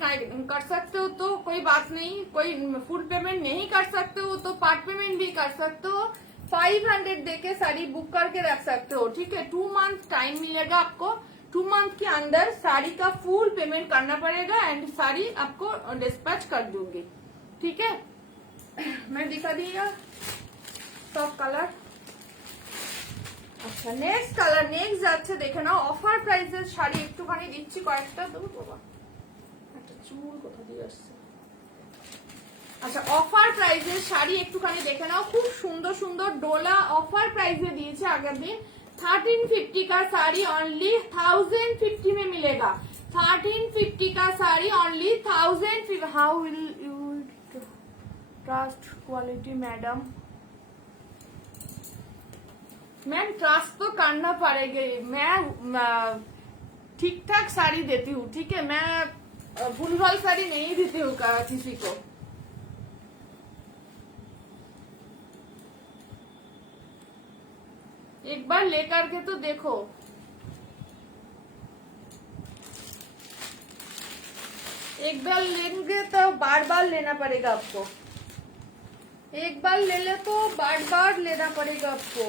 कर सकते हो तो कोई बात नहीं, कोई फुल पेमेंट नहीं कर सकते हो तो पार्ट पेमेंट भी कर सकते हो, 500 देके साड़ी बुक करके रख सकते हो, ठीक है। 2 मंथ टाइम मिलेगा आपको, 2 मंथ के अंदर साड़ी का फुल पेमेंट करना पड़ेगा एंड साड़ी आपको डिस्पैच कर दूंगी, ठीक है। मैं दिखा दिया सब कलर। अच्छा नेक्स्ट कलर, नेक्स्ट যাচ্ছে দেখে নাও, অফার প্রাইসের শাড়ি একটুখানি দিচ্ছি কয়েকটা, দেবো বাবা একটা চুল কোথা দিয়ে আসছে। আচ্ছা অফার প্রাইসের শাড়ি একটুখানি দেখে নাও, খুব সুন্দর সুন্দর ডোলা অফার প্রাইসে দিয়েছে আগের দিন। 1350 का साड़ी ओनली 1050 में मिलेगा, 1350 का sari only 1050। How will you trust quality madam? Ma'am trust तो करना पड़ेगा, मैं ठीक ठाक साड़ी देती हूँ, ठीक है, मैं भूलभाल साड़ी नहीं देती हूँ किसी को। एक बार लेकर के तो देखो, एक बार लेंगे तो बार बार लेना पड़ेगा आपको, एक बार ले ले तो बार बार लेना पड़ेगा आपको।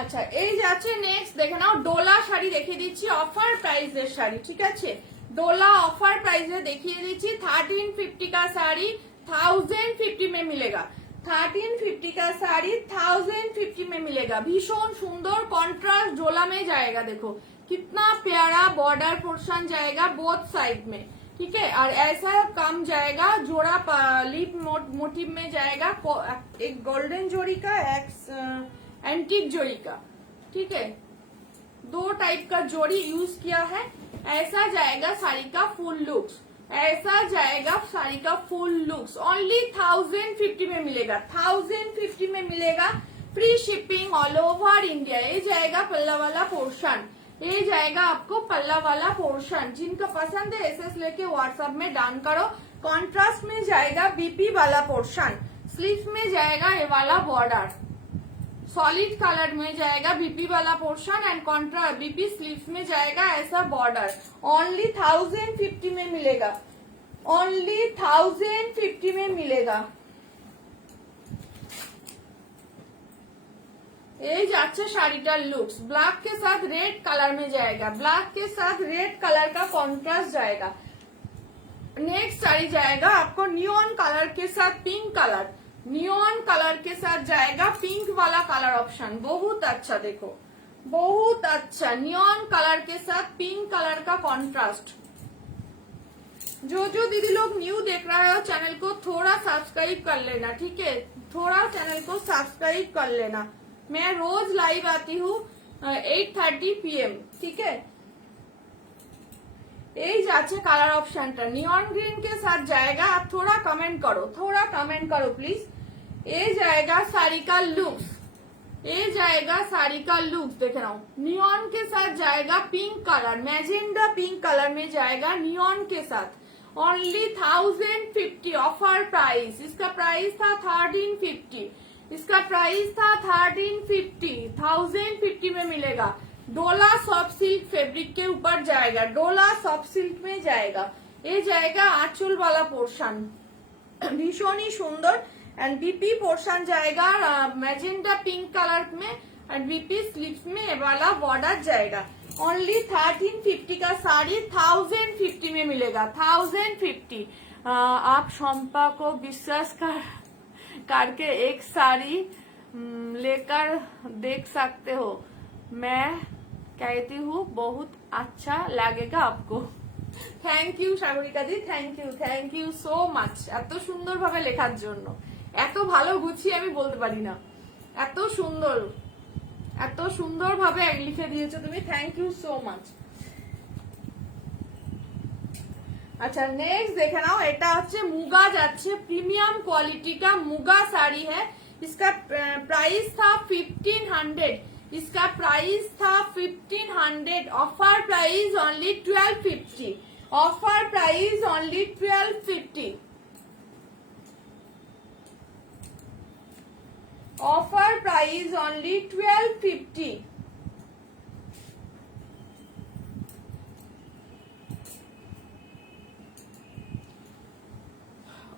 আচ্ছা এই যাচ্ছে নেক্সট, দেখে নাও ডোলা শাড়ি দেখিয়ে দিচ্ছি, অফার প্রাইসের শাড়ি, ঠিক আছে। डोला ऑफर प्राइस में देखिए दीजिए 1350 का साड़ी 1050 में मिलेगा। 1350 का साड़ी 1050 में मिलेगा। भीषण सुंदर कॉन्ट्रास्ट डोला में जाएगा, देखो कितना प्यारा बॉर्डर पोर्शन जाएगा बोथ साइड में, ठीक है। और ऐसा कम जाएगा, जोड़ा लीफ मोटिव में जाएगा, एक गोल्डन जोड़ी का, एक एंटीक जोड़ी का, ठीक है। दो टाइप का जोड़ी यूज किया है। ऐसा जाएगा साड़ी का फुल लुक्स, ऐसा जाएगा साड़ी का फुल लुक्स। ओनली 1050 में मिलेगा, 1050 में मिलेगा। Free shipping all over India. ये जाएगा पल्ला वाला पोर्शन, ये जाएगा आपको पल्ला वाला पोर्शन। जिनका पसंद है एसएस लेके व्हाट्सएप में डाउन करो। कॉन्ट्रास्ट में जाएगा बीपी वाला पोर्शन, स्लीव्स में जाएगा ये वाला बॉर्डर, सॉलिड कलर में जाएगा बीपी वाला portion and Contra BP sleeves में जाएगा ऐसा बॉर्डर। ओनली 1050 में मिलेगा, ओनली 1050 में मिलेगा। ये जाच्छे शाड़ीटार लुक्स ब्लैक के साथ रेड कलर में जाएगा, ब्लैक के साथ रेड कलर का कॉन्ट्रास्ट जाएगा। नेक्स्ट साड़ी जाएगा आपको नियॉन कलर के साथ पिंक कलर, नियॉन कलर के साथ जाएगा पिंक वाला कलर ऑप्शन, बहुत अच्छा, देखो बहुत अच्छा नियॉन कलर के साथ पिंक कलर का कॉन्ट्रास्ट। जो दीदी लोग न्यू देख रहे हो चैनल को थोड़ा सब्सक्राइब कर लेना, ठीक है, थोड़ा चैनल को सब्सक्राइब कर लेना। मैं रोज लाइव आती हूँ 8:30 PM, ठीक है। এই যাচ্ছে কালার অপশনটা নিয়ন গ্রিন के साथ जाएगा। आप थोड़ा कमेंट करो, थोड़ा कमेंट करो प्लीज। ये जाएगा साड़ी का लुक्स, ये जाएगा साड़ी का लुक्स, देख रहा हूँ नियॉन के साथ जाएगा पिंक कलर, मैजेंडा पिंक कलर में जाएगा नियॉन के साथ। ओनली 1050 ऑफर प्राइस, इसका प्राइस था 1350, इसका प्राइस था 1350, 1050 में मिलेगा। डोला सॉफ्ट सिल्क फैब्रिक के ऊपर जाएगा, डोला सॉफ्ट सिल्क में जाएगा। ये जाएगा आंचल वाला पोर्शन, भीषण ही सुंदर। एंड बीपी पोर्शन जाएगा मैजेंटा पिंक कलर में एंड बीपी स्लीव्स में ये वाला बॉर्डर जाएगा। ओनली 1350 का साड़ी 1050 में मिलेगा, 1050। आप शंपा को विश्वास करके एक साड़ी लेकर देख सकते हो, मैं कहती हूँ बहुत अच्छा लगेगा आपको। Thank you Sagarika di, thank you so much এত সুন্দর ভাবে লেখার জন্য। এত ভালো গুছিয়ে আমি বলতে পারি না, এত সুন্দর ভাবে লিখে দিয়েছো তুমি, থ্যাংক ইউ সো মাচ। अच्छा नेक्स्ट देखे नाओ, এটা হচ্ছে মুগা যাচ্ছে, प्रीमियम क्वालिटी का मुगा साड़ी है। इसका प्राइस था 1500, इसका प्राइस था 1500। Offer price only 1250, offer price only 1250, offer price only 1250।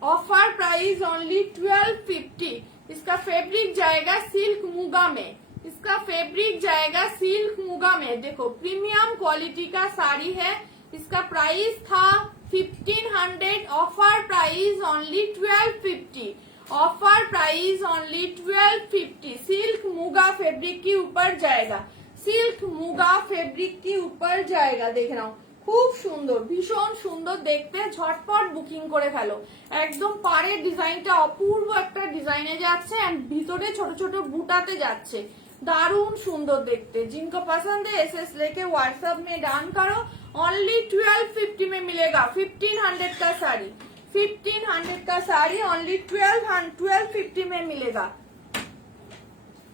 Offer price only 1250। इसका फैब्रिक जाएगा सिल्क मुगा में, इसका फैब्रिक जाएगा सिल्क मुगा में। देखो प्रीमियम क्वालिटी का साड़ी है। इसका प्राइस था 1500, offer price only 1250, offer price only 1250। Silk muga fabric के ऊपर जाएगा, सिल्क मुगा फैब्रिक के ऊपर जाएगा। देख रहा हूँ খুব সুন্দর, ভীষণ সুন্দর দেখতে, ঝটপট বুকিং করে ফেলো। একদম পাড়ের ডিজাইনটা অপূর্ব একটা ডিজাইনে যাচ্ছে এন্ড ভিতরে ছোট ছোট বুটাতে যাচ্ছে, दारुण सुंदर देखते। जिनको पसंद है एसएस लेके व्हाट्सएप में डाउन करो। ओनली 1250 में मिलेगा, 1500 का साड़ी, 1500 का साड़ी ओनली 1250 में मिलेगा।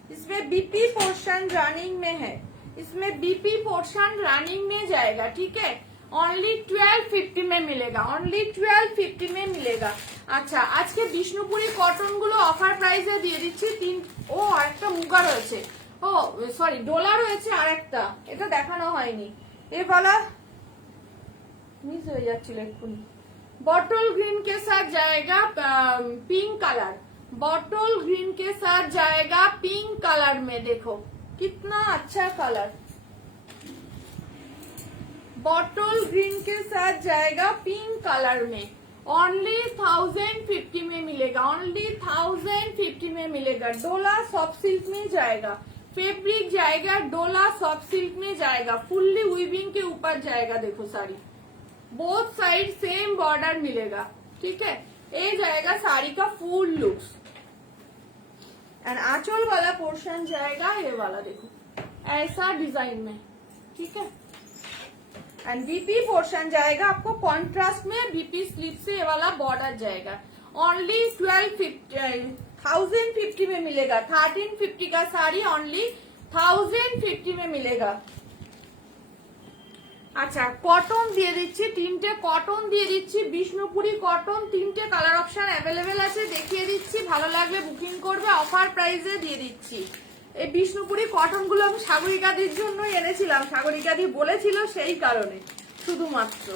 इसमें बीपी पोर्शन रनिंग में है, इसमें बीपी पोर्शन रनिंग में जाएगा, ठीक है। ओनली 1250 में मिलेगा, ओनली 1250 में मिलेगा। अच्छा आज के বিষ্ণুপুরি কটন গুলো অফার প্রাইসে দিয়ে দিচ্ছি। ও আরেকটা মুগা রয়েছে, ও সরি ডোলা রয়েছে আরেকটা, এটা দেখানো হয়নি। এ वाला মিস হয়ে যাচ্ছিল এক্ষুনি। बॉटल ग्रीन के साथ जाएगा पिंक कलर, बॉटल ग्रीन के साथ जाएगा पिंक कलर में। देखो कितना अच्छा कलर, बॉटल ग्रीन के साथ जाएगा पिंक कलर में, ओनली 1050 में मिलेगा, ओनली 1050 में मिलेगा। डोला सॉफ्ट सिल्क में जाएगा, फैब्रिक जाएगा डोला सॉफ्ट सिल्क में जाएगा, फुल्ली वीविंग के ऊपर जाएगा। देखो sari both side same border मिलेगा, ठीक है। ये जाएगा साड़ी का फुल लुक्स एंड आंचल वाला पोर्शन जाएगा ये वाला, देखो ऐसा डिजाइन में, ठीक है। एंड बीपी पोर्शन जाएगा आपको कॉन्ट्रास्ट में, बीपी स्लीप से ये वाला बॉर्डर जाएगा। ओनली 1050 में मिलेगा, 1350 का साड़ी ओनली 1050 में मिलेगा। আচ্ছা কটন দিয়ে দিচ্ছি, তিনটে কটন দিয়ে দিচ্ছি, বিষ্ণুপুরি কটন, তিনটে কালার অপশন অ্যাভেলেবেল আছে, দেখিয়ে দিচ্ছি, ভালো লাগলে বুকিং করবে, অফার প্রাইসে দিয়ে দিচ্ছি। এই বিষ্ণুপুরি কটন গুলো আমি সাগরিকাদির জন্য এনেছিলাম, সাগরিকাদি বলেছিল সেই কারণে শুধুমাত্র।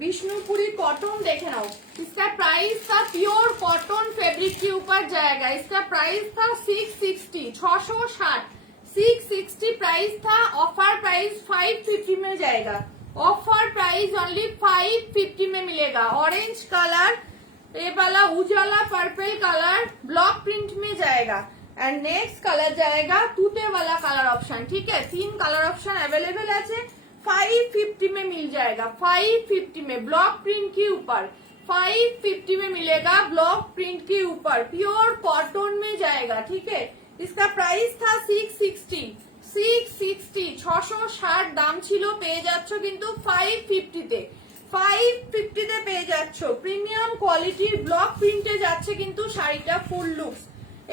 विष्णुपुरी कॉटन देखे नाओ, इसका प्राइस था प्योर कॉटन फैब्रिक के ऊपर जाएगा, इसका प्राइस था 660, 660, 660 प्राइस था। ऑफर प्राइस 550 में जाएगा, ऑफर प्राइस ओनली 550 में मिलेगा। ऑरेंज कलर, ये वाला उजाला पर्पल कलर ब्लॉक प्रिंट में जाएगा एंड नेक्स्ट कलर जाएगा तूते वाला कलर ऑप्शन, ठीक है। 3 कलर ऑप्शन अवेलेबल है, 550 में मिल जाएगा, 550 में ब्लॉक प्रिंट के ऊपर 550 में मिलेगा, ब्लॉक प्रिंट के ऊपर प्योर कॉटन में जाएगा, ठीक है। इसका प्राइस था 660, 660 দাম ছিল, পেয়ে যাচ্ছ কিন্তু 550 তে, 550 তে পেয়ে যাচ্ছ। প্রিমিয়াম কোয়ালিটির ব্লক প্রিন্টে যাচ্ছে কিন্তু শাড়িটা ফুল লুকস,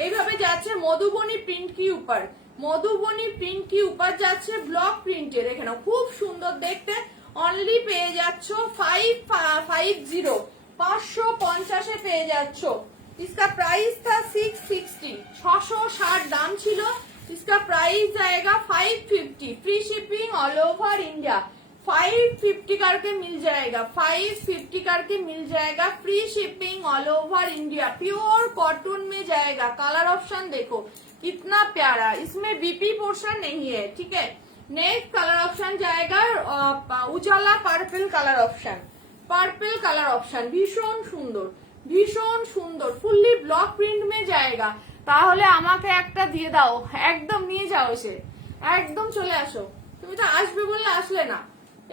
এইভাবে যাচ্ছে মধুবনী প্রিন্ট কি উপর, মধুবনী প্রিন্ট কি উপর যাচ্ছে ব্লক প্রিন্টে, দেখে নাও খুব সুন্দর দেখতে। অনলি পেয়ে যাচ্ছ 550, 550 পেয়ে যাচ্ছ। इसका प्राइस था 660, 660 দাম ছিল, इसका प्राइस जाएगा 550, free shipping all over India. 550 करके मिल जाएगा, 550 करके मिल जाएगा, free shipping all over India. Pure cotton में जाएगा, कलर ऑप्शन देखो कितना प्यारा, इसमें बीपी पोर्शन नहीं है, ठीक है। नेक्स्ट कलर ऑप्शन जाएगा उजाला purple colour option, purple colour option भीषण सुंदर, भीषण सुंदर, फुल्ली ब्लॉक प्रिंट में जाएगा। তাহলে আমাকে একটা দিয়ে দাও, একদম নিয়ে যাও, এসে একদম চলে আসো, তুমি তো আসবে বললে আসলে না।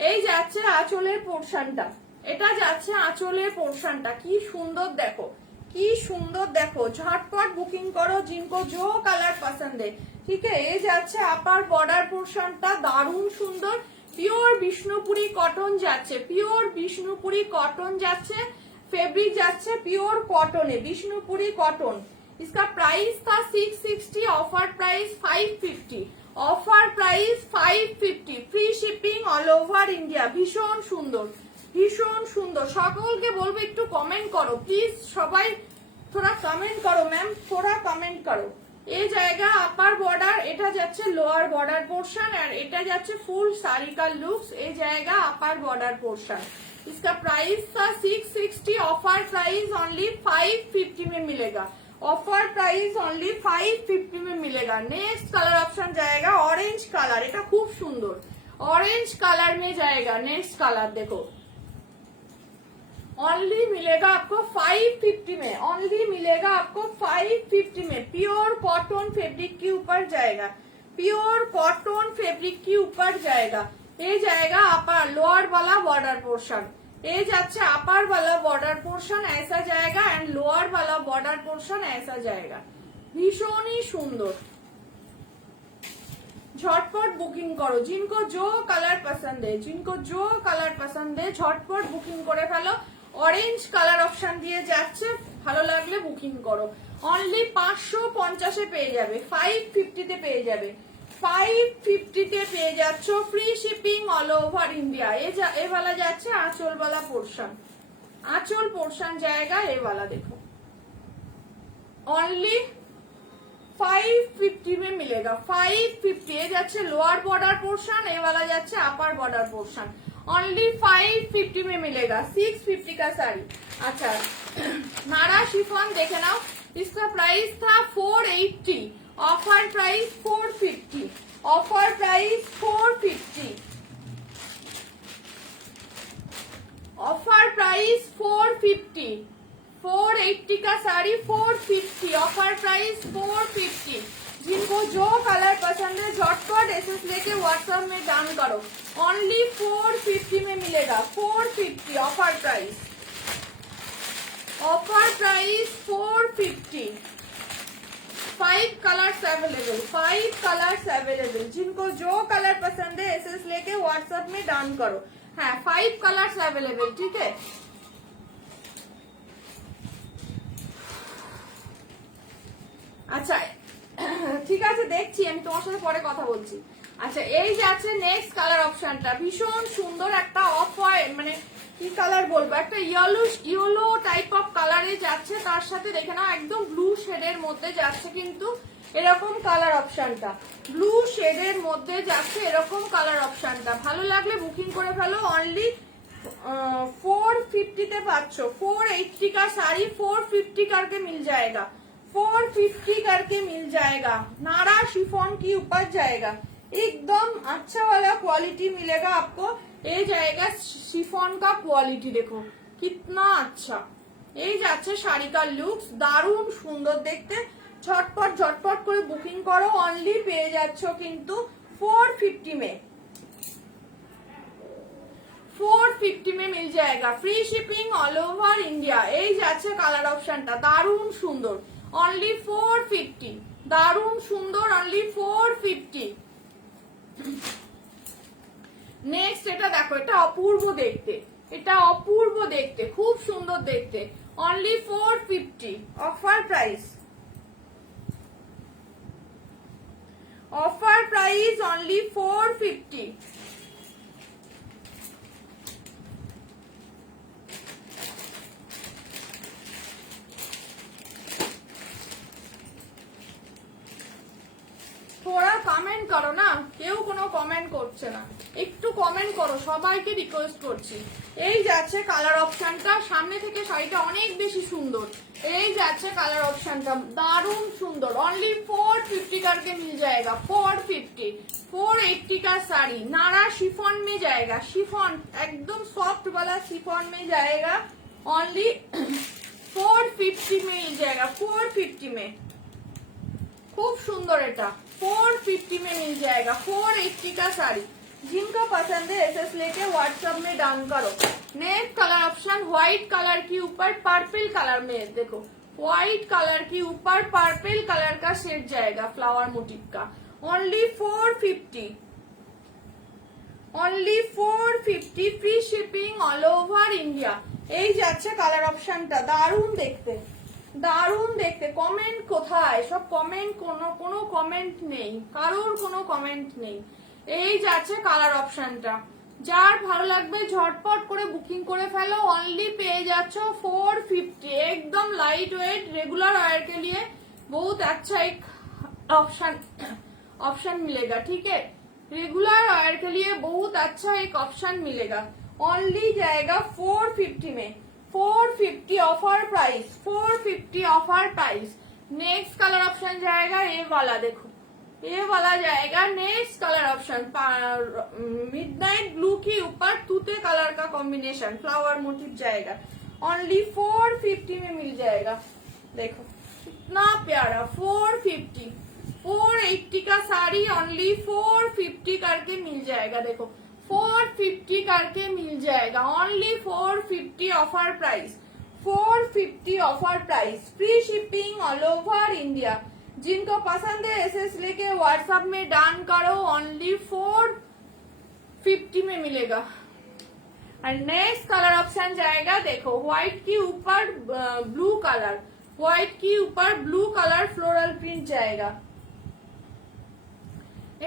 এই যাচ্ছে আঁচলের পোর্শনটা, এটা যাচ্ছে আঁচলের পোর্শনটা, কি সুন্দর দেখো, কি সুন্দর দেখো। ঝটপট বুকিং করো जिनको जो কালার পছন্দ है, ঠিক है। এই যাচ্ছে আপার বর্ডার পোর্শনটা, দারুণ সুন্দর, পিওর বিষ্ণুপুরি কটন যাচ্ছে, পিওর বিষ্ণুপুরি কটন যাচ্ছে, ফেব্রিক যাচ্ছে পিওর কটনে, বিষ্ণুপুরি কটন। इसका प्राइस था 660, offer price 550, offer price 550, free shipping all over India. भीषण सुंदर, भीषण सुंदर, সকলকে বলবো একটু কমেন্ট করো প্লিজ, সবাই थोड़ा कमेंट करो मैम, थोड़ा कमेंट करो। ये जाएगा अपर बॉर्डर, এটা যাচ্ছে লোয়ার বর্ডার পোর্শন আর এটা যাচ্ছে ফুল শাড়ি का लुक्स, ये जाएगा अपर बॉर्डर पोर्शन। इसका प्राइस था 660, ऑफर प्राइस ओनली 550 में मिलेगा, ऑफर प्राइस ओनली 550 में मिलेगा। नेक्स्ट कलर ऑप्शन जाएगा ऑरेंज कलर, এটা খুব সুন্দর, ऑरेंज कलर में जाएगा। नेक्स्ट कलर देखो, ओनली मिलेगा आपको 550 में, ओनली मिलेगा आपको 550 में। प्योर कॉटन फैब्रिक के ऊपर जाएगा, प्योर कॉटन फैब्रिक के ऊपर जाएगा। ये जाएगा अपर लोअर वाला बॉर्डर पोर्शन, ये जाচ্ছে अपर वाला बॉर्डर पोर्शन ऐसा जाएगा एंड लोअर वाला बॉर्डर पोर्शन ऐसा जाएगा। भीषण ही सुंदर, झटपट बुकिंग करो जिनको जो कलर पसंद है, जिनको जो कलर पसंद है झटपट बुकिंग করে ফেলো। অরেঞ্জ কালার অপশন দিয়ে যাচ্ছে, ভালো লাগলে বুকিং করো। অনলি 550 এ পেয়ে যাবে, 550 তে পেয়ে যাবে, 550 তে পেয়ে যাচ্ছ, free shipping all over India. এ वाला যাচ্ছে আঁচল वाला পোর্শন, আঁচল পোর্শন जाएगा ये वाला देखो, ओनली 550 में मिलेगा, 550। ये যাচ্ছে লোয়ার বর্ডার পোর্শন, এ वाला যাচ্ছে আপার বর্ডার পোর্শন। ओनली 550 में मिलेगा। 650 का साड़ी। अच्छा नारा शिफॉन देखे नाओ, इसका प्राइस था 480, offer price 450, offer price 450, offer price 450, 480 का साड़ी 450, ऑफर प्राइस 450। जिनको जो कलर पसंद है झटपट एसएस लेके व्हाट्सएप में डन करो। ओनली 450 में मिलेगा। 450 offer price, offer price 450। 5 colours available, 5 colours available. जिनको जो कलर पसंद है एसएस लेके व्हाट्सएप में डन करो। हाँ 5 कलर्स अवेलेबल, ठीक है। আচ্ছা ঠিক আছে দেখছি, আমি তোমার সাথে পরে কথা বলছি। আচ্ছা এই যাচ্ছে নেক্সট কালার অপশনটা, ভীষণ সুন্দর একটা অফ হোয়াইট, মানে কি কালার বলবো, একটা ইয়েলো টাইপ অফ কালারে যাচ্ছে, তার সাথে দেখে নাও একদম ব্লু শেডের মধ্যে যাচ্ছে, কিন্তু এরকম কালার অপশনটা ব্লু শেডের মধ্যে যাচ্ছে, এরকম কালার অপশনটা। ভালো লাগলে বুকিং করে ফেলো। অনলি 450 पाচ্ছ। 480 का साड़ी 450 करके मिल जाएगा, 450 करके मिल जाएगा। नारा शिफॉन की ऊपर जाएगा, एकदम अच्छा वाला क्वालिटी मिलेगा आपको। ये जाएगा शिफॉन का क्वालिटी, देखो कितना अच्छा। ये যাচ্ছে শাড়ি का লুকস, দারুণ সুন্দর দেখতে। ঝটপট ঝটপট করে বুকিং করো। অনলি পেয়ে যাচ্ছ কিন্তু 450 में, 450 में मिल जाएगा। Free shipping all over India. এই যাচ্ছে কালার অপশনটা, দারুণ সুন্দর। অনলি 450, দারুণ সুন্দর। অনলি 450। নেক্সট এটা দেখো, এটা অপূর্ব দেখতে, এটা অপূর্ব দেখতে, খুব সুন্দর দেখতে। Only 450, offer price, offer price only 450। थोड़ा कमेंट करो ना, কেউ কোনো কমেন্ট করছে না, একটু কমেন্ট করো, সবাইকে রিকোয়েস্ট করছি। এই যাচ্ছে কালার অপশনটা, সামনে থেকে শাড়িটা অনেক বেশি সুন্দর। এই যাচ্ছে কালার অপশনটা, দারুণ সুন্দর। অনলি 450 करके मिल जाएगा। 450, 480 का साड़ी नारा शिफॉन में जाएगा, शिफॉन एकदम सॉफ्ट वाला शिफॉन में जाएगा। ओनली 450 में मिल जाएगा, 450 में। खूब सुंदर এটা 450 में मिल जाएगा। 480 का साड़ी, जिनको पसंद है एसएस लेके व्हाट्सएप में डाउन करो। Next colour option white colour के ऊपर पर्पल कलर में, देखो व्हाइट कलर के ऊपर पर्पल कलर का शेड जाएगा फ्लावर मोटिव का। Only 450, only 450। Free shipping all over India. এই যাচ্ছে কালার অপশনটা, দারুণ দেখতে, দারুণ দেখতে। কমেন্ট কোথায়? সব কমেন্ট, কোনো কমেন্ট নেই, কারোর কোনো কমেন্ট নেই। এই যাচ্ছে কালার অপশনটা, যার ভালো লাগবে ঝটপট করে বুকিং করে ফেলো। অনলি পেয়ে যাচ্ছ 450। एकदम लाइट वेट रेगुलर वेयर के लिए बहुत अच्छा एक ऑप्शन मिलेगा, ठीक है। रेगुलर वेयर के लिए बहुत अच्छा एक ऑप्शन मिलेगा। ओनली जाएगा 450 में, 450 offer price, 450 offer price. Next colour option जाएगा ये वाला, देखो ये वाला जाएगा next colour option. Midnight blue के ऊपर तूते कलर का कॉम्बिनेशन फ्लावर मोटिव जाएगा। ओनली 450 में मिल जाएगा। देखो इतना प्यारा 450, 480 का साड़ी ओनली 450 करके मिल जाएगा। देखो 450 करके मिल जाएगा। Only 450 offer price, 450 offer price. Free shipping all over India. जिनको पसंद है एसएस लेके व्हाट्सएप में डन करो। ओनली 450 में मिलेगा। और नेक्स्ट कलर ऑप्शन जाएगा, देखो व्हाइट के ऊपर ब्लू कलर, व्हाइट के ऊपर ब्लू कलर फ्लोरल प्रिंट जाएगा।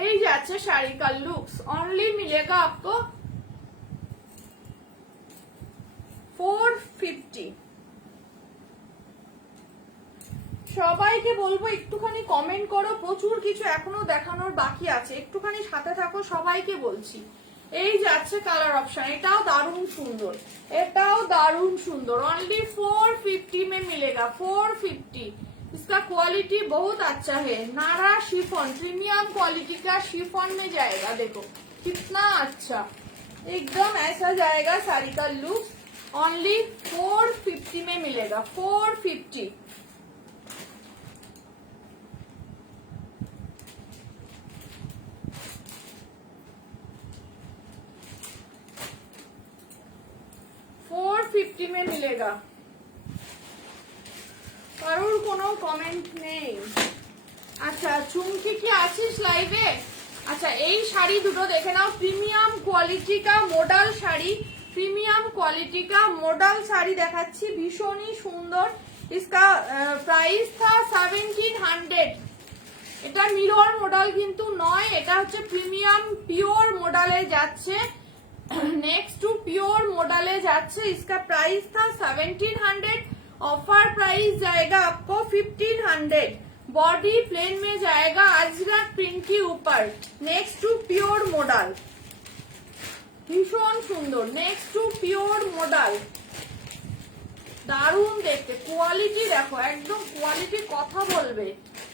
এই যাচ্ছে শাড়ি का लुक्स। ओनली मिलेगा आपको 450। সবাইকে বলবো একটুখানি কমেন্ট করো, প্রচুর কিছু এখনো দেখানোর বাকি আছে, একটুখানি সাথে থাকো, সবাইকে বলছি। এই যাচ্ছে কালার অপশন, এটাও দারুণ সুন্দর, এটাও দারুণ সুন্দর। অनली 450 में मिलेगा, 450। इसका क्वालिटी बहुत अच्छा है, नारा शिफॉन, प्रीमियम क्वालिटी का शिफॉन में जाएगा। देखो कितना अच्छा, एकदम ऐसा जाएगा साड़ी का लुक। ओनली 450 में मिलेगा, 450। $450 में मिलेगा। কারোর কোনো কমেন্ট নেই। আচ্ছা চুমকি কি আছিস লাইভে? আচ্ছা এই শাড়ি দুটো দেখে নাও, প্রিমিয়াম কোয়ালিটি কা মডেল শাড়ি, প্রিমিয়াম কোয়ালিটি কা মডেল শাড়ি দেখাচ্ছি, ভীষণই সুন্দর। इसका প্রাইস था 1700। এটা মিরর মডেল কিন্তু নয়, এটা হচ্ছে প্রিমিয়াম পিওর মডেলে যাচ্ছে। नेक्स्ट टू प्योर मॉडल है जाच्छे। इसका प्राइस था 1700, ऑफर प्राइस जाएगा आपको 1500। बॉडी प्लेन में जाएगा अजरक प्रिंट के ऊपर। नेक्स्ट टू प्योर मॉडल, भीषण सुंदर। नेक्स्ट टू प्योर मॉडल, দারুণ দেখতে, কোয়ালিটি দেখো একদম, কোয়ালিটি কথা বলবে,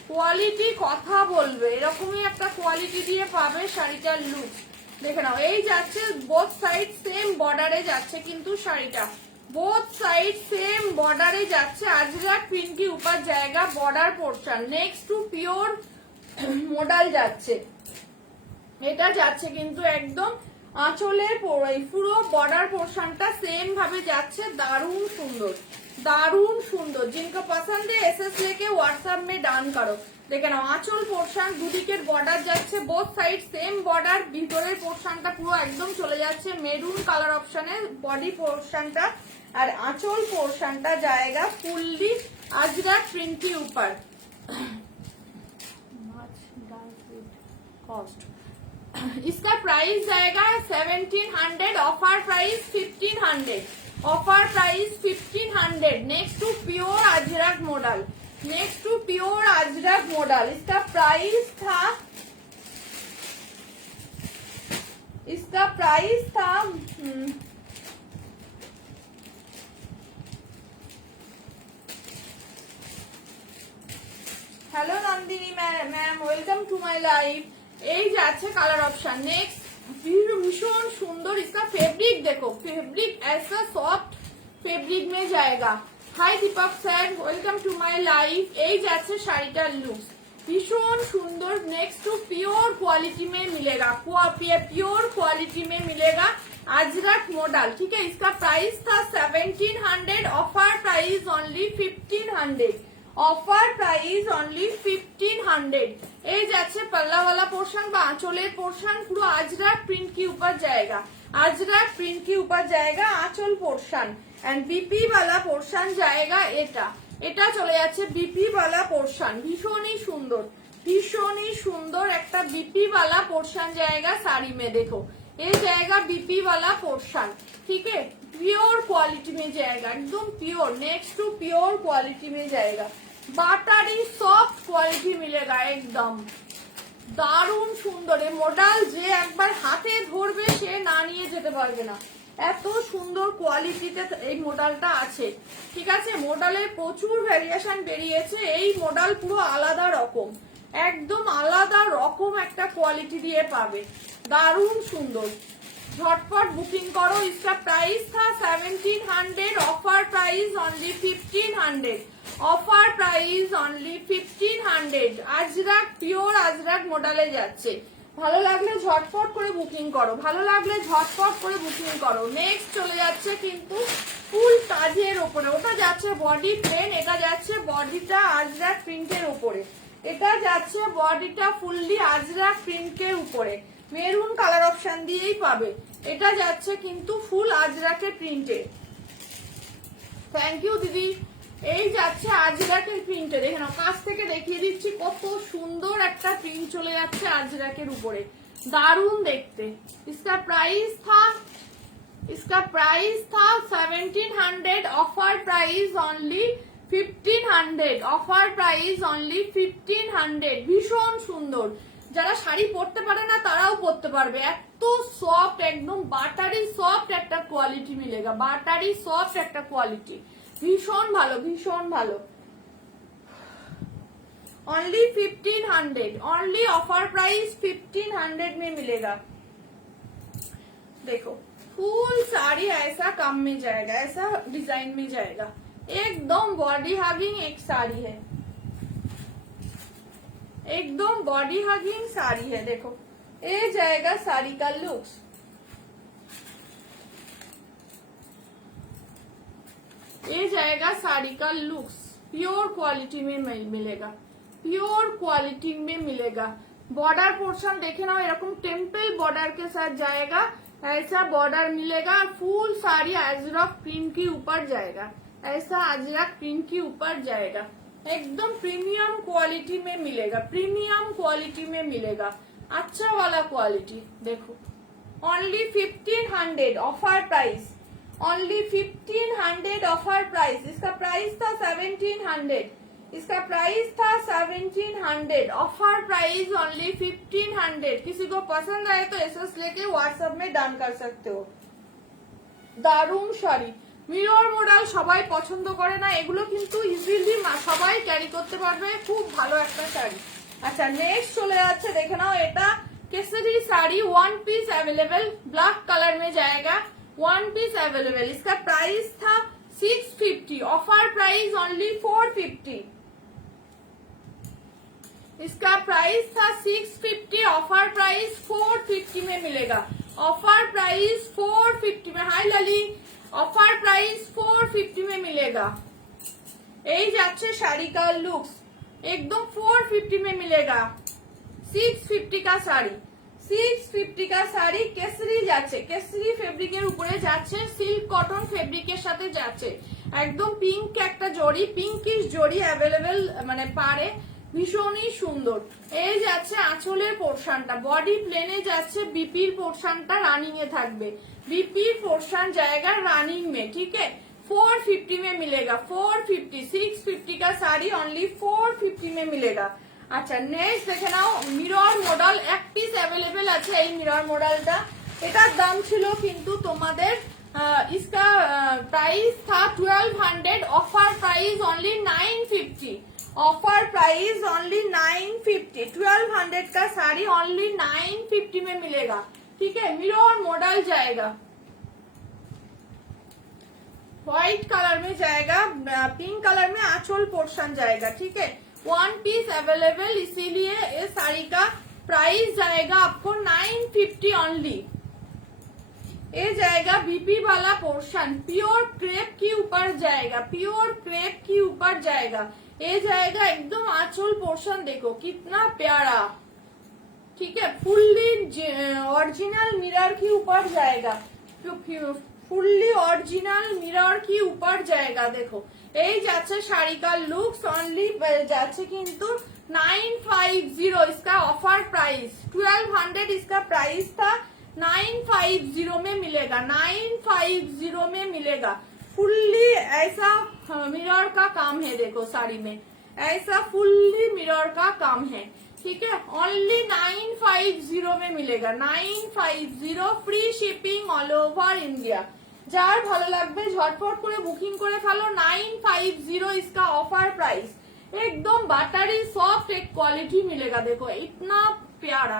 কোয়ালিটি কথা বলবে, এরকমই একটা কোয়ালিটি দিয়ে পাবে শাড়িটার লুক। দেখে নাও এই যাচ্ছে বোথ সাইড সেম বর্ডারে যাচ্ছে কিন্তু শাড়িটা, বোথ সাইড সেম বর্ডারে যাচ্ছে। আজরাক প্রিন্ট কি উপর জায়গা border portion. Next to pure model যাচ্ছে, এটা যাচ্ছে কিন্তু একদম আঁচলের পুরো বর্ডার পোর্শনটা সেম ভাবে যাচ্ছে। দারুণ সুন্দর, দারুণ সুন্দর। जिनको पसंद है एसएस लेके व्हाट्सएप में डान करो। দেখে নাও আঁচল পোর্শন, দুদিকের বর্ডার যাচ্ছে, বোথ সাইড সেম বর্ডার। ভিতরের পোর্শনটা পুরো একদম চলে যাচ্ছে মেরুন কালার অপশনে বডি পোর্শনটা, আর আঁচল পোর্শনটা জায়গা ফুললি আজরাক প্রিন্ট के ऊपर। कॉस्ट इसका प्राइस जाएगा 1700, offer price 1500, offer price 1500। Next to pure Ajrakh model, next to pure Ajrakh model. इसका प्राइस था, इसका प्राइस था hello Nandini ma'am, welcome to my live. এই যাচ্ছে কালার অপশন। নেক্সট भीषण सुंदर, इसका फैब्रिक देखो, फैब्रिक ऐसा सॉफ्ट फैब्रिक में जाएगा। Hi Deepak sir, welcome to my live. এই যাচ্ছে শাড়িটার লুক, भीषण सुंदर। नेक्स्ट टू प्योर क्वालिटी में मिलेगा, प्योर क्वालिटी में मिलेगा अजरक मॉडल। ठीक है, इसका प्राइस था 1700, offer price only 1500, offer price only 1500। এই যাচ্ছে पल्ला वाला पोर्शन বা আঁচলের পোর্শন, পুরো আজরাক প্রিন্ট के ऊपर जाएगा, আজরাক প্রিন্ট के ऊपर जाएगा আঁচল পোর্শন। এন্ড বিপি वाला পোর্শন जाएगा এটা, এটা চলে যাচ্ছে বিপি वाला পোর্শন। ভীষণই সুন্দর, ভীষণই সুন্দর একটা বিপি वाला पोर्शन जाएगा साड़ी में। देखो ये जाएगा बीपी वाला पोर्शन। ठीक है, प्योर क्वालिटी में जाएगा, एकदम pure. Next to pure quality में जाएगा, বাটারি সফট কোয়ালিটি মিলেগা একদম। দারুণ সুন্দর এই মডেল, যে একবার হাতে ধরবে সে না নিয়ে যেতে পারবে না, এত সুন্দর কোয়ালিটিতে এই মডেলটা আছে। ঠিক আছে, মডেলের প্রচুর ভ্যারিয়েশন বেরিয়েছে, এই মডেল পুরো আলাদা রকম, একদম আলাদা রকম একটা কোয়ালিটি দিয়ে পাবে। দারুণ সুন্দর, झटपट बुकिंग करो। इसका प्राइस था 1700, offer price only 1500, offer price only 1500। Ajrak pure Ajrak মডেলে যাচ্ছে, ভালো লাগলে ঝটপট করে বুকিং করো, ভালো লাগলে ঝটপট করে বুকিং করো। নেক্সট চলে যাচ্ছে কিন্তু ফুল কাজের উপরে, ওটা যাচ্ছে বডি প্লেন, এটা যাচ্ছে বডিটা আজরাক প্রিন্টের উপরে, এটা যাচ্ছে বডিটা ফুললি আজরাক প্রিন্টের উপরে, মেরুন কালার অপশন দিয়েই পাবে। এটা যাচ্ছে কিন্তু ফুল আজরাকের প্রিন্টে। থ্যাংক ইউ দিদি। এই যাচ্ছে আজরাকের প্রিন্টে, দেখে নাও কাছ থেকে দেখিয়ে দিচ্ছি কত সুন্দর একটা প্রিন্ট চলে যাচ্ছে আজরাকের উপরে, দারুণ দেখতে। इसका प्राइस था, इसका प्राइस था 1700, offer price only 1500, offer price only 1500। ভীষণ সুন্দর, যারা শাড়ি পরতে পারে না তারাও পরতে পারবে। এত সফট, একদম বাটারি সফট একটা কোয়ালিটি মিলেগা, বাটারি সফট একটা কোয়ালিটি, ভীষণ ভালো, ভীষণ ভালো। ओनली 1500, ओनली ऑफर प्राइस 1500 में मिलेगा। देखो फुल साड़ी ऐसा काम में जाएगा, ऐसा डिजाइन में जाएगा, एकदम बॉडी हगिंग एक साड़ी है, एकदम बॉडी हगिंग साड़ी है। देखो ये जाएगा साड़ी का लुक्स, ये जाएगा साड़ी का लुक्स, प्योर क्वालिटी में मिलेगा, प्योर क्वालिटी में मिलेगा। बॉर्डर पोर्शन देखे ना, एरकम टेम्पल बॉर्डर के साथ जाएगा, ऐसा बॉर्डर मिलेगा। फुल साड़ी अजरक प्रिंट के ऊपर जाएगा, ऐसा अजरक प्रिंट के ऊपर जाएगा, एकदम प्रीमियम क्वालिटी में मिलेगा, प्रीमियम क्वालिटी में मिलेगा, अच्छा वाला क्वालिटी। देखो only 1500 offer price, only 1500 offer price. इसका प्राइस था 1700, इसका प्राइस था 1700, ऑफर प्राइस ओनली 1500। किसी को पसंद आए तो एसएस लेके व्हाट्सएप में डन कर सकते हो। দারুণ শাড়ি, মিরর মডেল সবাই পছন্দ করে না, এগুলো কিন্তু ইজিলি সবাই ক্যারি করতে পারবে, খুব ভালো একটা শাড়ি। আচ্ছা নেক্সট চলে যাচ্ছে, দেখে নাও এটা केसरी sari, one piece available, black colour में जाएगा, वन पीस अवेलेबल। इसका प्राइस था 650, ऑफर प्राइस ओनली 450। इसका प्राइस था 650, ऑफर प्राइस 450 में मिलेगा, ऑफर प्राइस 450 में। हाय लली, ऑफर प्राइस 450 में मिलेगा। এই যাচ্ছে শাড়ি का लुक्स, एकदम 450 में मिलेगा। 650 का শাড়ি, 650 का শাড়ি কেসরি যাচ্ছে, কেসরি ফেব্রিকের উপরে যাচ্ছে, সিল্ক কটন ফেব্রিকের সাথে যাচ্ছে, একদম পিঙ্ক একটা জড়ি, পিঙ্কিশ জড়ি অ্যাভেলেবেল মানে পারে, ভীষণই সুন্দর। এই যাচ্ছে আঁচলের পোর্শনটা, বডি প্লেনে যাচ্ছে, বিপির পোর্শনটা রানিং এ থাকবে, বিপির পোর্শন जाएगा रनिंग में, ठीक है। 450 में मिलेगा, 450, 650 का साड़ी ओनली 450 में मिलेगा। अच्छा नेक्स्ट দেখে নাও, মিরর মডেল এক পিস अवेलेबल আছে। এই মিরর মডেলটা, এটার দাম ছিল কিন্তু তোমাদের इसका प्राइस था 1200, offer price only 950, offer price only 950। 1200 का साड़ी ओनली 950 में मिलेगा, ठीक है। मिरर मॉडल जाएगा, व्हाइट कलर में जाएगा, पिंक कलर में आंचल पोर्शन जाएगा, ठीक है। वन पीस अवेलेबल, इसीलिए ये साड़ी का प्राइस जाएगा आपको 950 ओनली। ये जाएगा बीपी वाला पोर्शन, प्योर क्रेप के ऊपर जाएगा, प्योर क्रेप के ऊपर जाएगा। ये जाएगा एकदम आंचल पोर्शन, देखो कितना प्यारा, ठीक है। फुल्ली ओरिजिनल मिरर के ऊपर जाएगा, फुल्ली ओरिजिनल मिरर के ऊपर जाएगा। देखो এই যাচ্ছে শাড়ি का लुक्स, ओनली যাচ্ছে কিন্তু 950। इसका ऑफर प्राइस 1200, इसका प्राइस था 950 में मिलेगा, 950 में मिलेगा। फुल्ली ऐसा मिरर का काम है, देखो साड़ी में ऐसा फुल्ली मिरर का काम है, ठीक है। ओनली 950 में मिलेगा, 950, free shipping all over India. যার ভালো লাগবে ঝটপট করে বুকিং করে ফেলো, 950 इसका ऑफर प्राइस, एकदम বাটারি সফট एक क्वालिटी मिलेगा। देखो इतना प्यारा,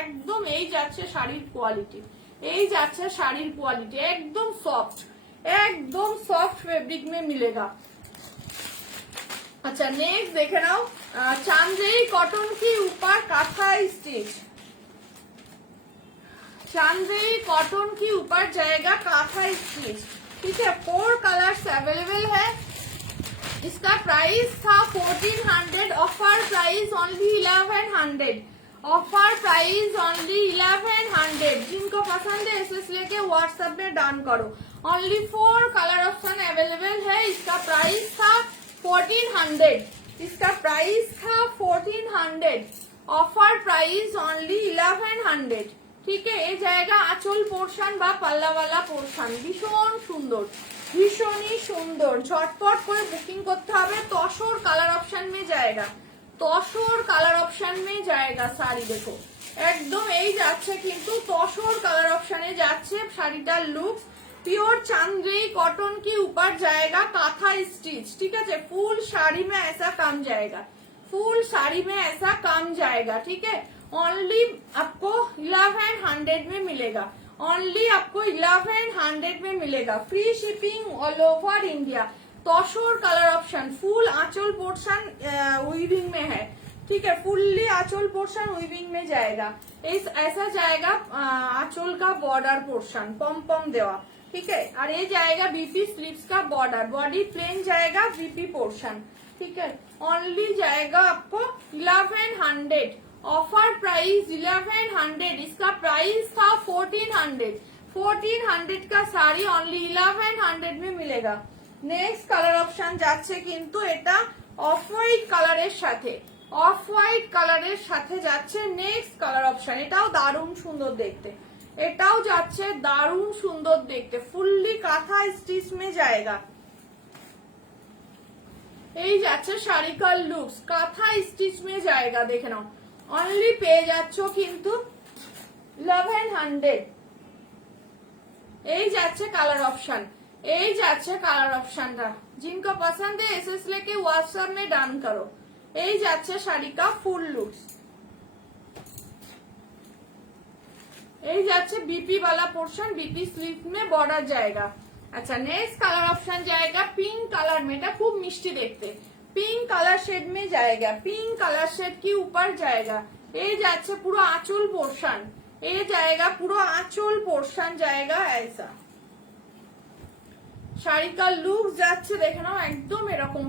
एकदम এই যাচ্ছে শাড়ির কোয়ালিটি, এই যাচ্ছে শাড়ির কোয়ালিটি, एकदम सॉफ्ट, एकदम सॉफ्ट फैब्रिक में मिलेगा। अच्छा नेक्स्ट देखे नाओ, चांदेरी कॉटन के ऊपर काथा स्टिच, चांदेरी कॉटन के ऊपर जाएगा काथा स्टिच, ठीक है। 4 कलर्स अवेलेबल है। इसका प्राइस था 1400, offer price only 1100, offer price only 1100। जिनको पसंद है एसएस लेके व्हाट्सएप में डन करो। ओनली 4 कलर ऑप्शन अवेलेबल है। इसका प्राइस था 1400, इसका प्राइस था 1400, ऑफर प्राइस ओनली 1100, ठीक है। ये जाएगा आंचल पोर्शन বা পাল্লা वाला पोर्शन, ভীষণ সুন্দর, ভীষণই সুন্দর। ঝটপট করে বুকিং করতে হবে। তসর কালার অপশন में जाएगा, तसर कलर ऑप्शन में जाएगा साड़ी देखो एकदम এই যাচ্ছে কিন্তু तसर कलर ऑप्शन যাচ্ছে শাড়িটার लुक्स प्योर चांदेरी कॉटन के ऊपर जाएगा काथा स्टिच ठीक है फुल साड़ी में ऐसा काम जाएगा फुल साड़ी में ऐसा काम जाएगा ठीक है ओनली आपको 1100 में मिलेगा ओनली आपको 1100 में मिलेगा free shipping all over India tussar colour option full आंचल पोर्शन वीविंग में है ठीक है फुल्ली आंचल पोर्शन वीविंग में जाएगा ऐसा जाएगा आंचल का बॉर्डर पोर्शन पम पम देवा ठीक है और ये जाएगा बीपी स्लीव्स का बॉर्डर बॉडी प्लेन जाएगा बीपी पोर्शन ठीक है ओनली जाएगा आपको 1100 ऑफर प्राइस 1100 इसका प्राइस था 1400 का साड़ी ओनली 1100 में मिलेगा नेक्स्ट कलर ऑप्शन যাচ্ছে কিন্তু এটা অফ হোয়াইট কালারের সাথে অফ হোয়াইট কালারের সাথে যাচ্ছে নেক্সট কালার অপশন এটাও দারুণ সুন্দর দেখতে এটাও যাচ্ছে দারুণ সুন্দর দেখতে ফুললি কাঁথা স্টিচ মে जाएगा এই যাচ্ছে শাড়ি কার লুকস কাঁথা স্টিচ মে जाएगा দেখে নাও অনলি পেয়ে যাচ্ছ কিন্তু 1100 এই যাচ্ছে কালার অপশন এই যাচ্ছে কালার অপশনটা जिनको पसंद है एसएस लेके व्हाट्सएप में डान करो এই যাচ্ছে শাড়ি का ফুল लुक्स এই যাচ্ছে बीपी वाला पोर्शन बीपी स्लीव में बॉर्डर जाएगा अच्छा नेक्स्ट कलर ऑप्शन जाएगा पिंक कलर में এটা খুব মিষ্টি দেখতে पिंक कलर शेड में जाएगा पिंक कलर शेड के ऊपर जाएगा এই যাচ্ছে পুরো আঁচল পোর্শন এই जाएगा পুরো আঁচল পোর্শন जाएगा ऐसा শাড়ি का लुक যাচ্ছে দেখে নাও একদম এরকম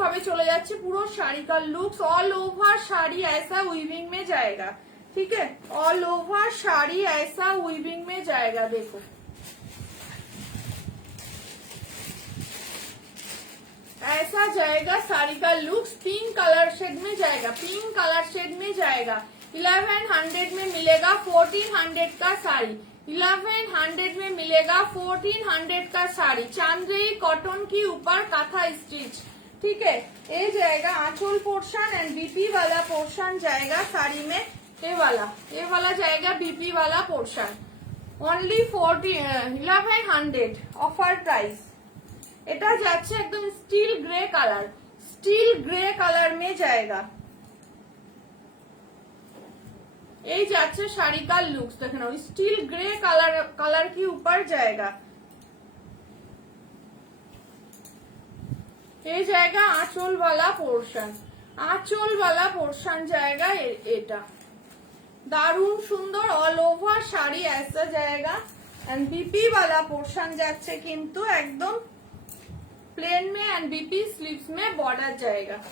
ভাবে চলে যাচ্ছে পুরো শাড়ি का लुक्स ऑल ओवर साड़ी ऐसा वीविंग में जाएगा ठीक है ऑल ओवर साड़ी ऐसा वीविंग में जाएगा देखो ऐसा जाएगा साड़ी का लुक्स पिंक कलर शेड में जाएगा पिंक कलर शेड में जाएगा 1100 में मिलेगा 1400 का साड़ी 1100 में मिलेगा 1400 का साड़ी चांदेरी कॉटन के ऊपर काथा स्टिच ठीक है ये जाएगा आंचल पोर्शन एंड बीपी वाला पोर्शन जाएगा साड़ी में ये वाला जाएगा बीपी वाला पोर्शन ओनली 1100 ऑफर प्राइस এটা যাচ্ছে একদম স্টিল গ্রে কালার में जाएगा এই যাচ্ছে শাড়ি का लुक्स দেখে নাও स्टील ग्रे कलर के ऊपर जाएगा ये जाएगा आंचल वाला पोर्शन जाएगा এটা দারুণ সুন্দর ऑल ओवर শাড়ি ऐसा जाएगा एंड बीपी वाला पोर्शन যাচ্ছে কিন্তু একদম प्लेन में एंड बीपी स्लीव्स में बॉर्डर जाएगा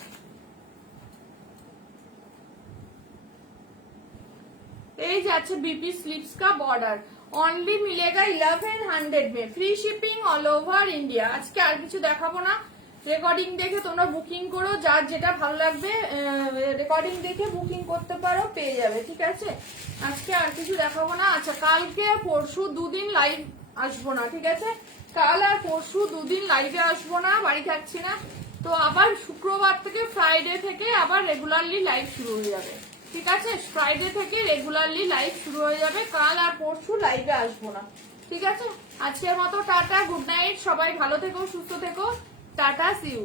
ये जाচ্ছে बीपी स्लीव्स का बॉर्डर ओनली मिलेगा 1100 में free shipping all over India आज के আর কিছু দেখাবো না রেকর্ডিং দেখে তোমরা বুকিং করো যার যেটা ভালো লাগবে রেকর্ডিং দেখে বুকিং করতে পারো পেয়ে যাবে ঠিক আছে আজকে আর কিছু দেখাবো না আচ্ছা কালকে পরশু দুদিন লাইভ আসবো না ঠিক আছে কাল আর পরশু দুদিন লাইভে আসবো না বাড়ি থাকছি না তো আবার শুক্রবার থেকে ফ্রাইডে থেকে আবার রেগুলারলি লাইভ শুরু হয়ে যাবে ঠিক আছে ফ্রাইডে থেকে রেগুলারলি লাইভ শুরু হয়ে যাবে কাল আর পরশু লাইভে আসবো না ঠিক আছে আজকের মতো টাটা গুড নাইট সবাই ভালো থেকো সুস্থ থেকো টাটা সি ইউ